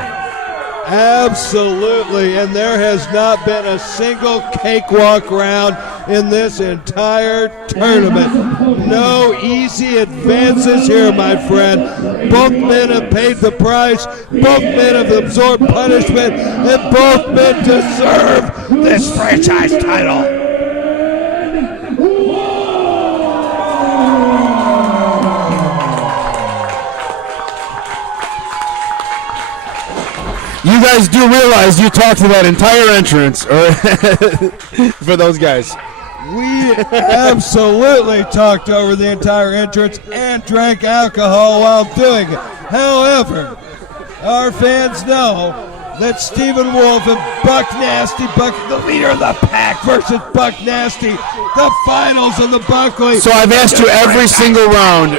Absolutely, and there has not been a single cakewalk round in this entire tournament. No easy advances here, my friend. Both men have paid the price, both men have absorbed punishment, and both men deserve this franchise title. You guys do realize you talked to that entire entrance for those guys. We absolutely talked over the entire entrance and drank alcohol while doing it. However, our fans know that Stephen Wolf and Buck Nasty, the leader of the pack versus Buck Nasty, the finals of the Buckley. So I've asked you every single round,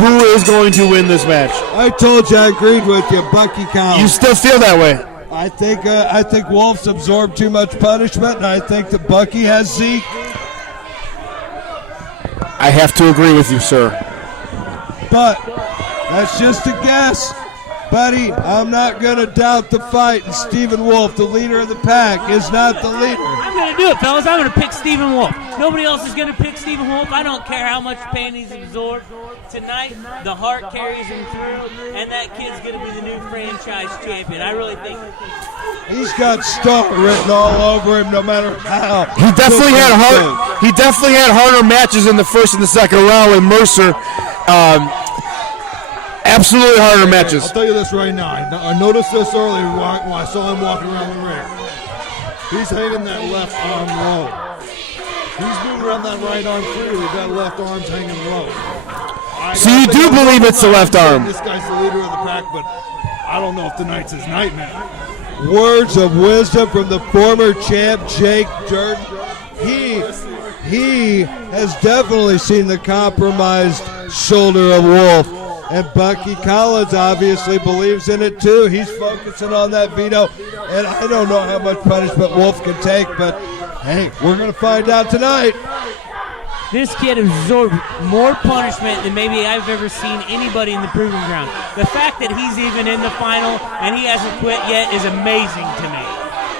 who is going to win this match? I told you I agreed with you, Bucky Collins. You still feel that way? I think Wolf's absorbed too much punishment, and I think that Bucky has Zeke. I have to agree with you, sir. But that's just a guess. Buddy, I'm not going to doubt the fight, and Stephen Wolf, the leader of the pack, is not the leader. I'm going to do it, fellas. I'm going to pick Stephen Wolf. Nobody else is going to pick Stephen Wolf. I don't care how much pain he's absorbed. Tonight, the heart carries him through, and that kid's going to be the new franchise champion. I really think. He's got star written all over him, no matter how. He definitely had harder matches in the first and the second round with Mercer. Absolutely harder matches. I'll tell you this right now. I noticed this earlier when I saw him walking around the ring. He's hanging that left arm low. He's moving around that right arm freely. That left arm's hanging low. So you do believe it's the left arm? This guy's the leader of the pack, but I don't know if tonight's his night, man. Words of wisdom from the former champ, Jake Durden. He has definitely seen the compromised shoulder of Wolf. And Bucky Collins obviously believes in it too. He's focusing on that veto. And I don't know how much punishment Wolf can take, but hey, we're going to find out tonight. This kid absorbed more punishment than maybe I've ever seen anybody in the Proving Ground. The fact that he's even in the final and he hasn't quit yet is amazing to me.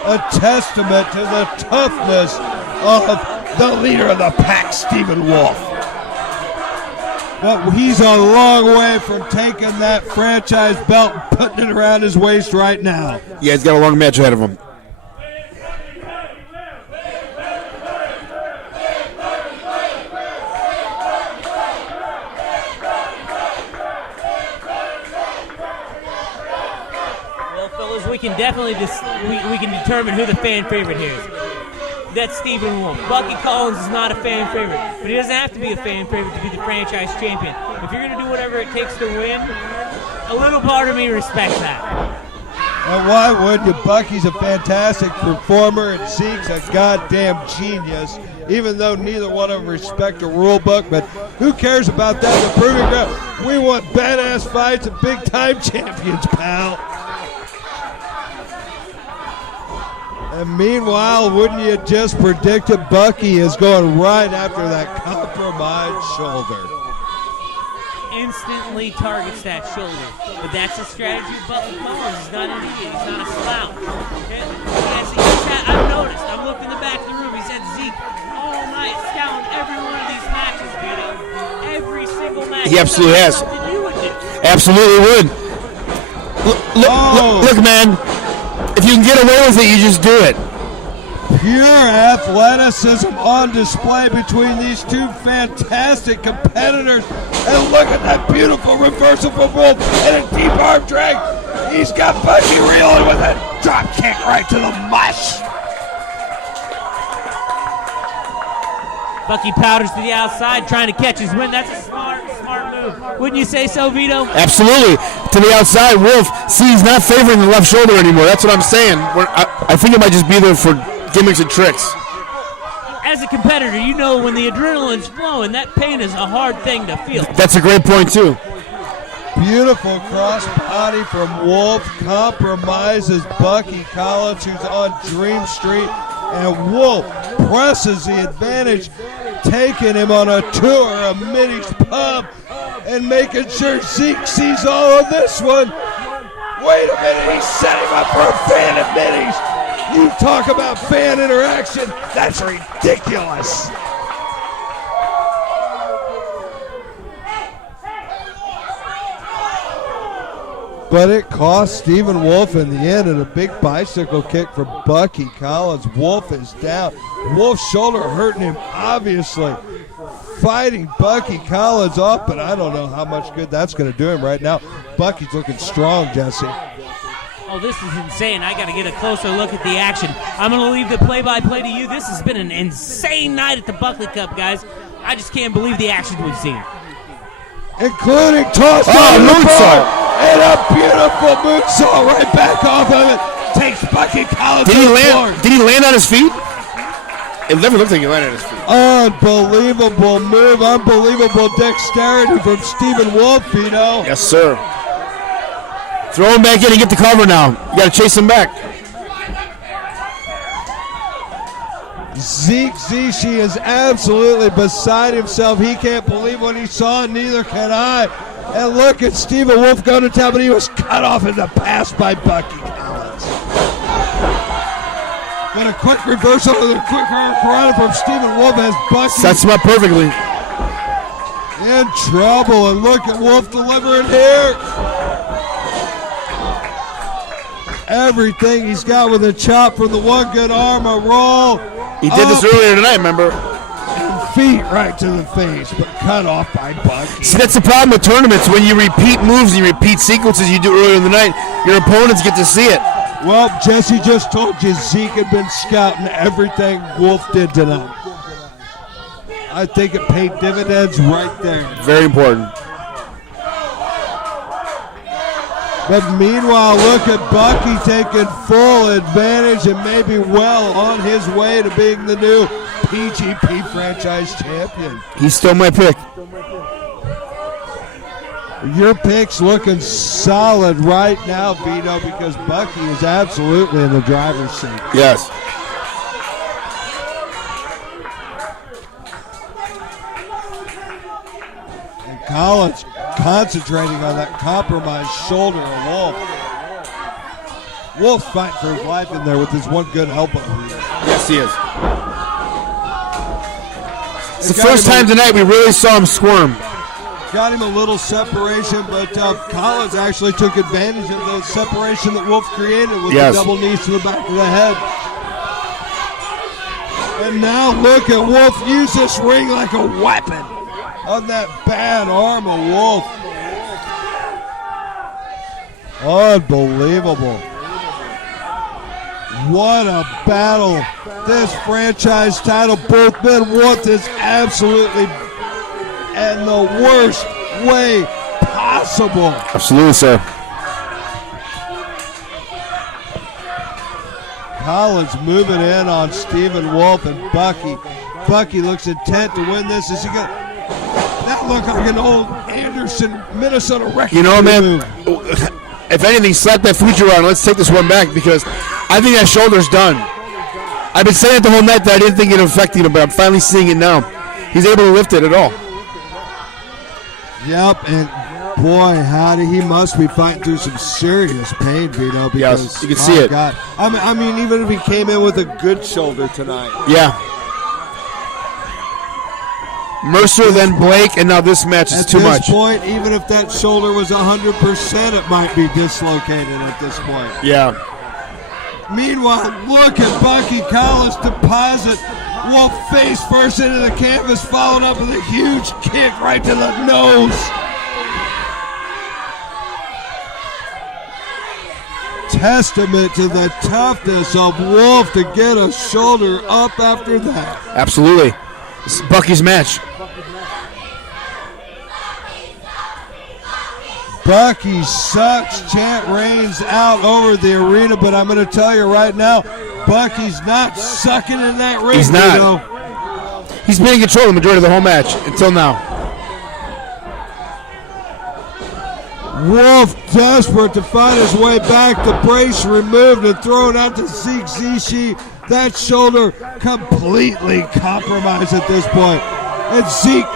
A testament to the toughness of the leader of the pack, Stephen Wolf. But he's a long way from taking that franchise belt and putting it around his waist right now. Yeah, he's got a long match ahead of him. We can definitely we can determine who the fan favorite here is. That's Stephen Wolf. Bucky Collins is not a fan favorite, but he doesn't have to be a fan favorite to be the franchise champion. If you're going to do whatever it takes to win, a little part of me respects that. And why wouldn't you? Bucky's a fantastic performer, and Zeke's a goddamn genius, even though neither one of them respect the rule book. But who cares about that? The Proving Ground. We want badass fights and big-time champions, pal. And meanwhile, wouldn't you just predict it? Bucky is going right after that compromised shoulder. Instantly targets that shoulder. But that's a strategy of Bucky Collins. He's not an idiot. He's not a slouch. Okay? I've noticed. I'm looking in the back of the room. He's had Zeke all night scouting every one of these matches, dude. Every single match. He absolutely has. You would do. Absolutely would. Look, man. If you can get away with it, you just do it. Pure athleticism on display between these two fantastic competitors. And look at that beautiful reversal from Wolf and a deep arm drag. He's got Bucky reeling with a drop kick right to the mush. Bucky powders to the outside, trying to catch his win. That's a smart move. Wouldn't you say so, Vito? Absolutely. To the outside, Wolf. See, he's not favoring the left shoulder anymore. That's what I'm saying. I think it might just be there for gimmicks and tricks. As a competitor, you know when the adrenaline's flowing, that pain is a hard thing to feel. That's a great point, too. Beautiful cross body from Wolf. Compromises Bucky Collins, who's on Dream Street. And Wolf presses the advantage, taking him on a tour of Minnie's Pub and making sure Zeke sees all of this one. Wait a minute, he set him up for a fan at Minnie's. You talk about fan interaction, that's ridiculous. But it cost Stephen Wolf in the end, and a big bicycle kick for Bucky Collins. Wolf is down. Wolf's shoulder hurting him, obviously. Fighting Bucky Collins off, but I don't know how much good that's going to do him right now. Bucky's looking strong, Jesse. Oh, this is insane. I got to get a closer look at the action. I'm going to leave the play-by-play to you. This has been an insane night at the Buckley Cup, guys. I just can't believe the action we've seen. Including toss moonsault. And a beautiful moonsault right back off of it. Takes Bucky Collins. Did he land on his feet? It never looked like he landed on his feet. Unbelievable move. Unbelievable dexterity from Stephen Wolf, Vito. Yes, sir. Throw him back in and get the cover now. You got to chase him back. Zeke Zishi is absolutely beside himself. He can't believe what he saw, neither can I. And look at Stephen Wolf going to town, but he was cut off in the pass by Bucky Collins. But a quick reversal and a quick run from Stephen Wolf as Bucky sets him up perfectly. In trouble, and look at Wolf delivering here. Everything he's got with a chop from the one good arm, a roll. He did this earlier tonight, remember? And feet right to the face, but cut off by Bucky. See, that's the problem with tournaments. When you repeat moves and you repeat sequences you do earlier in the night, your opponents get to see it. Well, Jesse just told you Zeke had been scouting everything Wolf did tonight. I think it paid dividends right there. Very important. But meanwhile, look at Bucky taking full advantage and maybe well on his way to being the new PGP franchise champion. He's still my pick. Your pick's looking solid right now, Vito, because Bucky is absolutely in the driver's seat. Yes. And Collins concentrating on that compromised shoulder of Wolf. Wolf's fighting for his life in there with his one good elbow. Yes, he is. It's the first time tonight we really saw him squirm. Got him a little separation, but Collins actually took advantage of the separation that Wolf created with the double knees to the back of the head. And now look at Wolf use this ring like a weapon on that bad arm of Wolf. Unbelievable. What a battle. This franchise title, both men want this absolutely in the worst way possible. Absolutely, sir. Collins moving in on Stephen Wolf and Bucky. Bucky looks intent to win this. Is he going? That looked like an old Anderson, Minnesota record. You know, man, if anything, slap that Fuji around. Let's take this one back because I think that shoulder's done. I've been saying it the whole night that I didn't think it affected him, but I'm finally seeing it now. He's able to lift it at all. Yep, and boy, howdy, he must be fighting through some serious pain, Vito. Because, yes, you can see it. God. I mean, even if he came in with a good shoulder tonight. Yeah. Mercer, then Blake, and now this match is too much. At this point, even if that shoulder was 100%, it might be dislocated at this point. Yeah. Meanwhile, look at Bucky Collins deposit Wolf face first into the canvas, followed up with a huge kick right to the nose. Testament to the toughness of Wolf to get a shoulder up after that. Absolutely. This is Bucky's match. Bucky sucks chant reigns out over the arena, but I'm going to tell you right now, Bucky's not sucking in that ring. He's not. He's been in control the majority of the whole match until now. Wolf desperate to find his way back. The brace removed and thrown out to Zeke Zishi. That shoulder completely compromised at this point. And Zeke,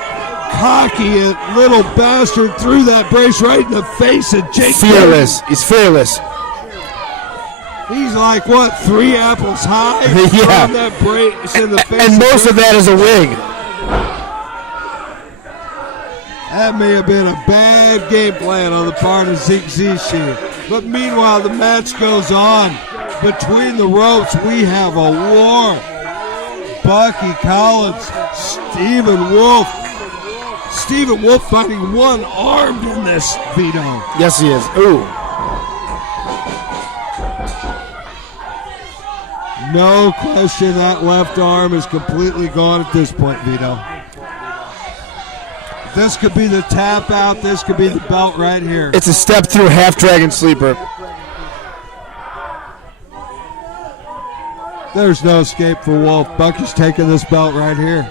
cocky and little bastard, threw that brace right in the face of Jake. Fearless. He's fearless. He's like, what, 3 apples high? Yeah. From that brace in the face. And most of that is a wig. That may have been a bad game plan on the part of Zeke Zishi. But meanwhile, the match goes on. Between the ropes, we have a war. Bucky Collins, Stephen Wolf. Stephen Wolf fighting one-armed in this, Vito. Yes, he is. Ooh. No question that left arm is completely gone at this point, Vito. This could be the tap out. This could be the belt right here. It's a step through half dragon sleeper. There's no escape for Wolf. Bucky's taking this belt right here.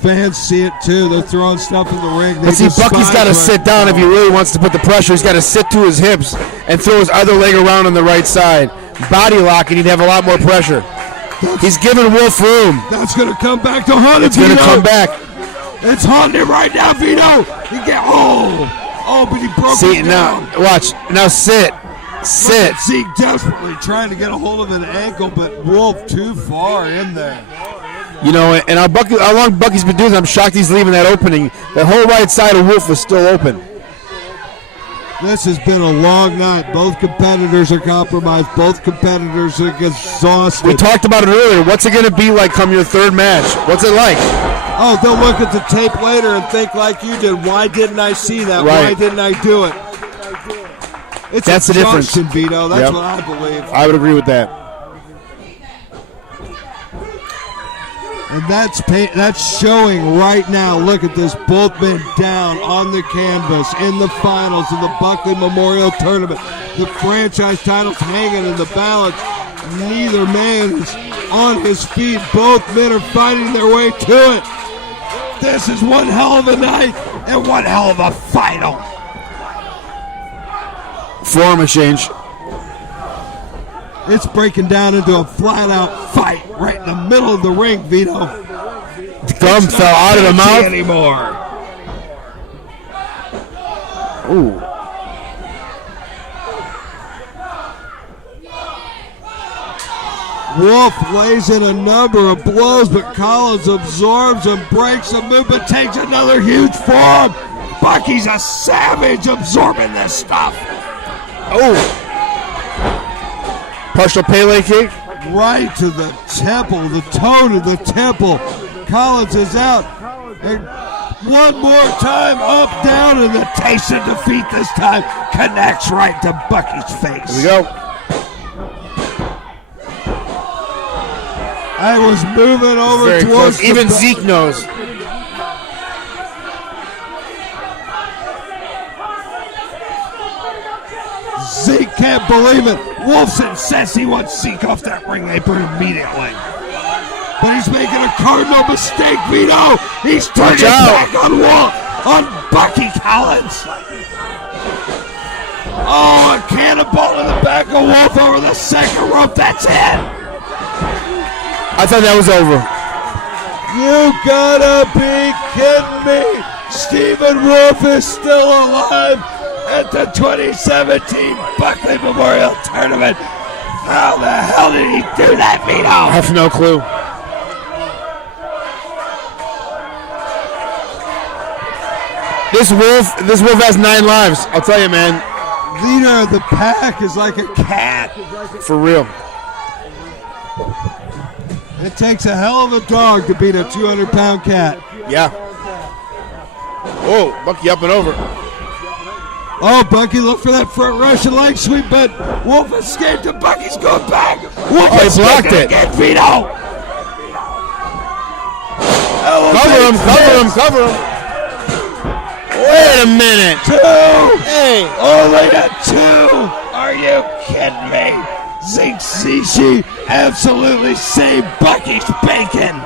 Fans see it too. They're throwing stuff in the ring. But see, Bucky's got to sit down if he really wants to put the pressure. He's got to sit to his hips and throw his other leg around on the right side. Body lock, and he'd have a lot more pressure. He's giving Wolf room. That's going to come back to haunt him. It's going to come back. It's haunting him right now, Vito. But he broke See, it now, down. watch. Now sit. Sit. Zeke desperately trying to get a hold of an ankle, but Wolf too far in there. You know, and how long Bucky's been doing this, I'm shocked he's leaving that opening. The whole right side of Wolf is still open. This has been a long night. Both competitors are compromised. Both competitors are exhausted. We talked about it earlier. What's it going to be like come your third match? What's it like? Oh, they'll look at the tape later and think like you did. Why didn't I see that? Right. Why didn't I do it? That's the difference, Vito. That's what I believe. I would agree with that. And that's showing right now. Look at this. Both men down on the canvas in the finals of the Buckley Memorial Tournament. The franchise titles hanging in the balance. Neither man is on his feet. Both men are fighting their way to it. This is one hell of a night and one hell of a final. Form exchange. It's breaking down into a flat-out fight right in the middle of the ring, Vito. The gum fell out of the mouth. Anymore. Ooh. Wolf lays in a number of blows, but Collins absorbs and breaks the move, but takes another huge form. Bucky's a savage absorbing this stuff. Oh. Partial Pele kick. Right to the temple, the toe to the temple. Collins is out. And one more time, up, down, and the taste of defeat this time connects right to Bucky's face. Here we go. I was moving over Very towards close. Even Zeke knows. Zeke can't believe it. Wolfson says he wants Zeke off that ring apron immediately. But he's making a cardinal mistake, Vito. He's turning back on Wolf, on Bucky Collins. Oh, a cannonball in the back of Wolf over the second rope. That's it. I thought that was over. You gotta be kidding me. Stephen Wolf is still alive at the 2017 Buckley Memorial Tournament. How the hell did he do that, Vito? I have no clue. This wolf has 9 lives. I'll tell you, man. Leader of the pack is like a cat. For real. It takes a hell of a dog to beat a 200-pound cat. Yeah. Oh, Bucky up and over. Oh, Bucky, look for that front Russian leg sweep, but Wolf escaped and Bucky's going back. Wolf he blocked it. Again, Vito. Cover him. Wait a minute. 2. Hey. Only a 2. Are you kidding me? Zeke Zishi absolutely saved Bucky's bacon.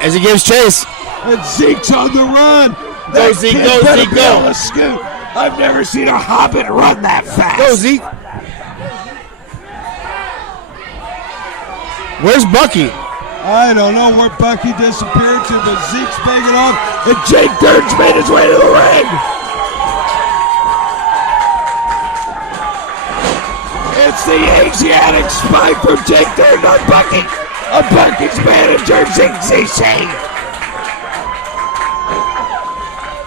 As he gives chase. And Zeke's on the run. Go, Zeke, go, Zeke, go. Scoot. I've never seen a hobbit run that fast. Go, Zeke. Where's Bucky? I don't know where Bucky disappeared to, but Zeke's begging off, and Jake Durden's made his way to the ring. It's the Asiatic spike from Jake Durden on Bucky. On Bucky's manager, Zeke Zishi.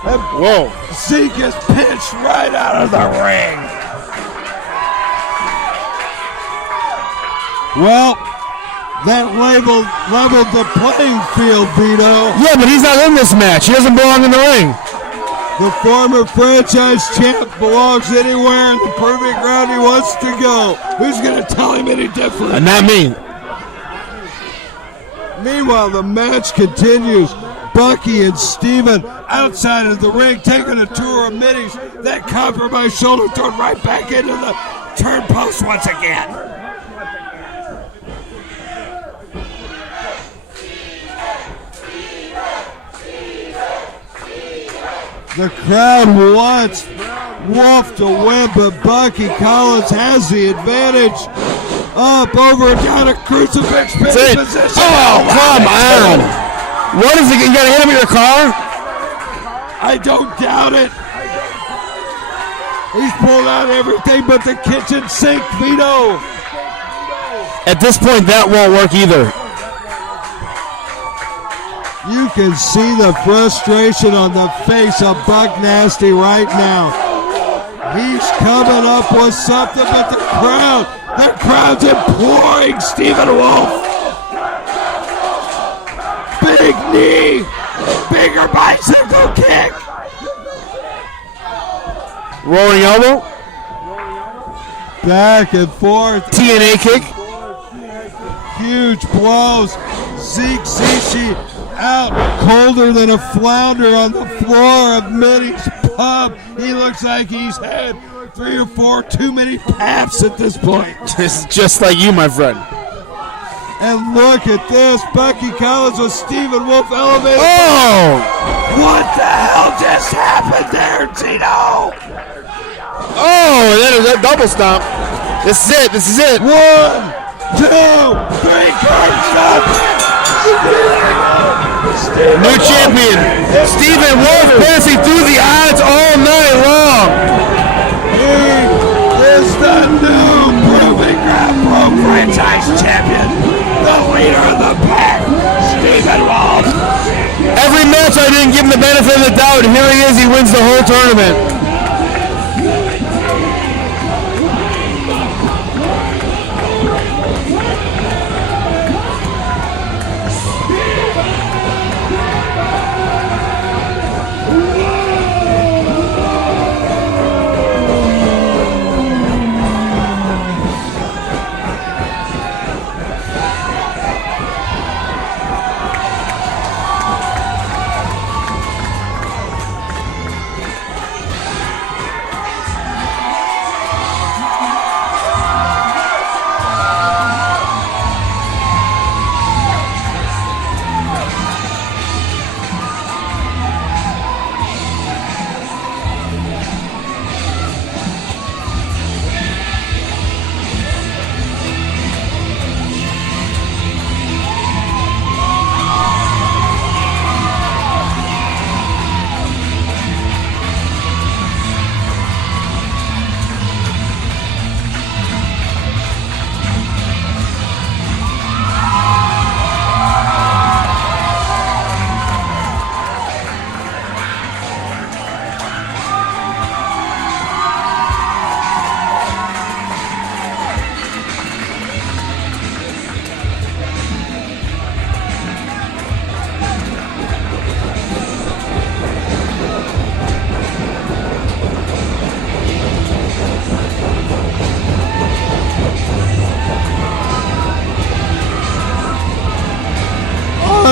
Whoa. Zeke is pitched right out of the ring. Well, that leveled the playing field, Vito. Yeah, but he's not in this match. He doesn't belong in the ring. The former franchise champ belongs anywhere in the proving ground he wants to go. Who's going to tell him any different? Not me. Meanwhile, the match continues. Bucky and Steven outside of the ring taking a tour of middies. That compromised shoulder thrown right back into the turn post once again. The crowd wants Wolf to win, but Bucky Collins has the advantage. Up, over, down a crucifix position. Oh, come on. What is it? You got to hit him in your car? I don't doubt it. He's pulled out everything but the kitchen sink, Vito. At this point, that won't work either. You can see the frustration on the face of Buck Nasty right now. He's coming up with something, but the crowd's imploring Stephen Wolf. Big knee, bigger bicycle kick. Rolling elbow. Back and forth. TNA kick. Huge blows. Zeke Zishi out colder than a flounder on the floor of Minnie's pub. He looks like he's had 3 or 4 too many paps at this point. Just like you, my friend. And look at this. Bucky Collins with Stephen Wolf elevated. Oh! What the hell just happened there, Tito? Oh, that is a double stomp. This is it. This is it. 1, 2, 3, curb stop. New champion. Stephen Wolf passing through the odds all night long. He is the new Proving Ground Pro franchise champion. The leader of the pack, Stephen Wolf. Every match I didn't give him the benefit of the doubt. Here he is. He wins the whole tournament.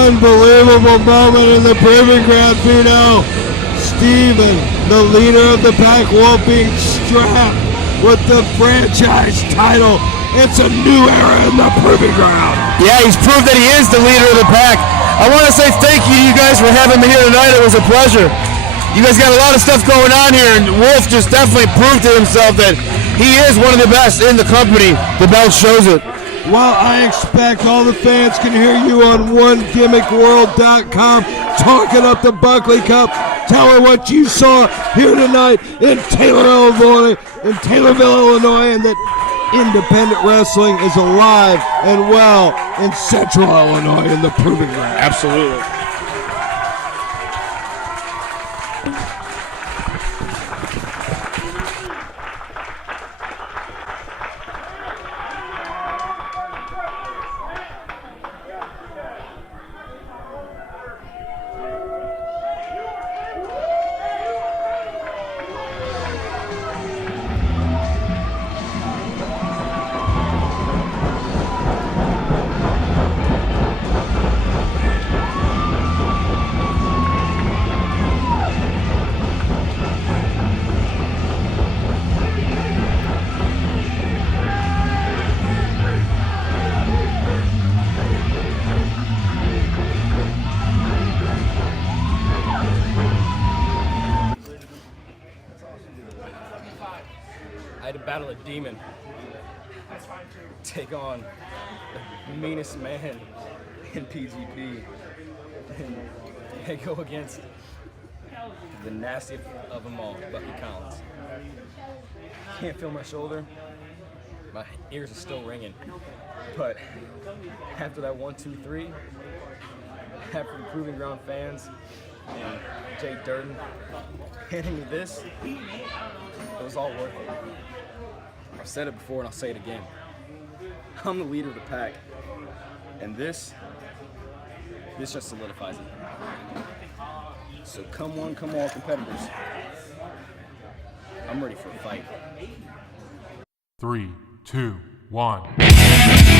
Unbelievable moment in the Proving Ground, Vito. Stephen, the leader of the pack, Wolf being strapped with the franchise title. It's a new era in the Proving Ground. Yeah, he's proved that he is the leader of the pack. I want to say thank you to you guys for having me here tonight. It was a pleasure. You guys got a lot of stuff going on here, and Wolf just definitely proved to himself that he is one of the best in the company. The belt shows it. Well, I expect all the fans can hear you on OneGimmickWorld.com talking up the Buckley Cup. Tell her what you saw here tonight in Taylorville, Illinois, and that independent wrestling is alive and well in Central Illinois in the Proving Ground. Absolutely. I had to battle a demon, take on the meanest man in PGP, and go against the nastiest of them all, Bucky Collins. Can't feel my shoulder, my ears are still ringing, but after that 1, 2, 3, after the Proving Ground fans and Jay Durden handing me this, it was all worth it. I've said it before and I'll say it again. I'm the leader of the pack, and this just solidifies it. So come one, come all, competitors. I'm ready for a fight. 3, 2, 1.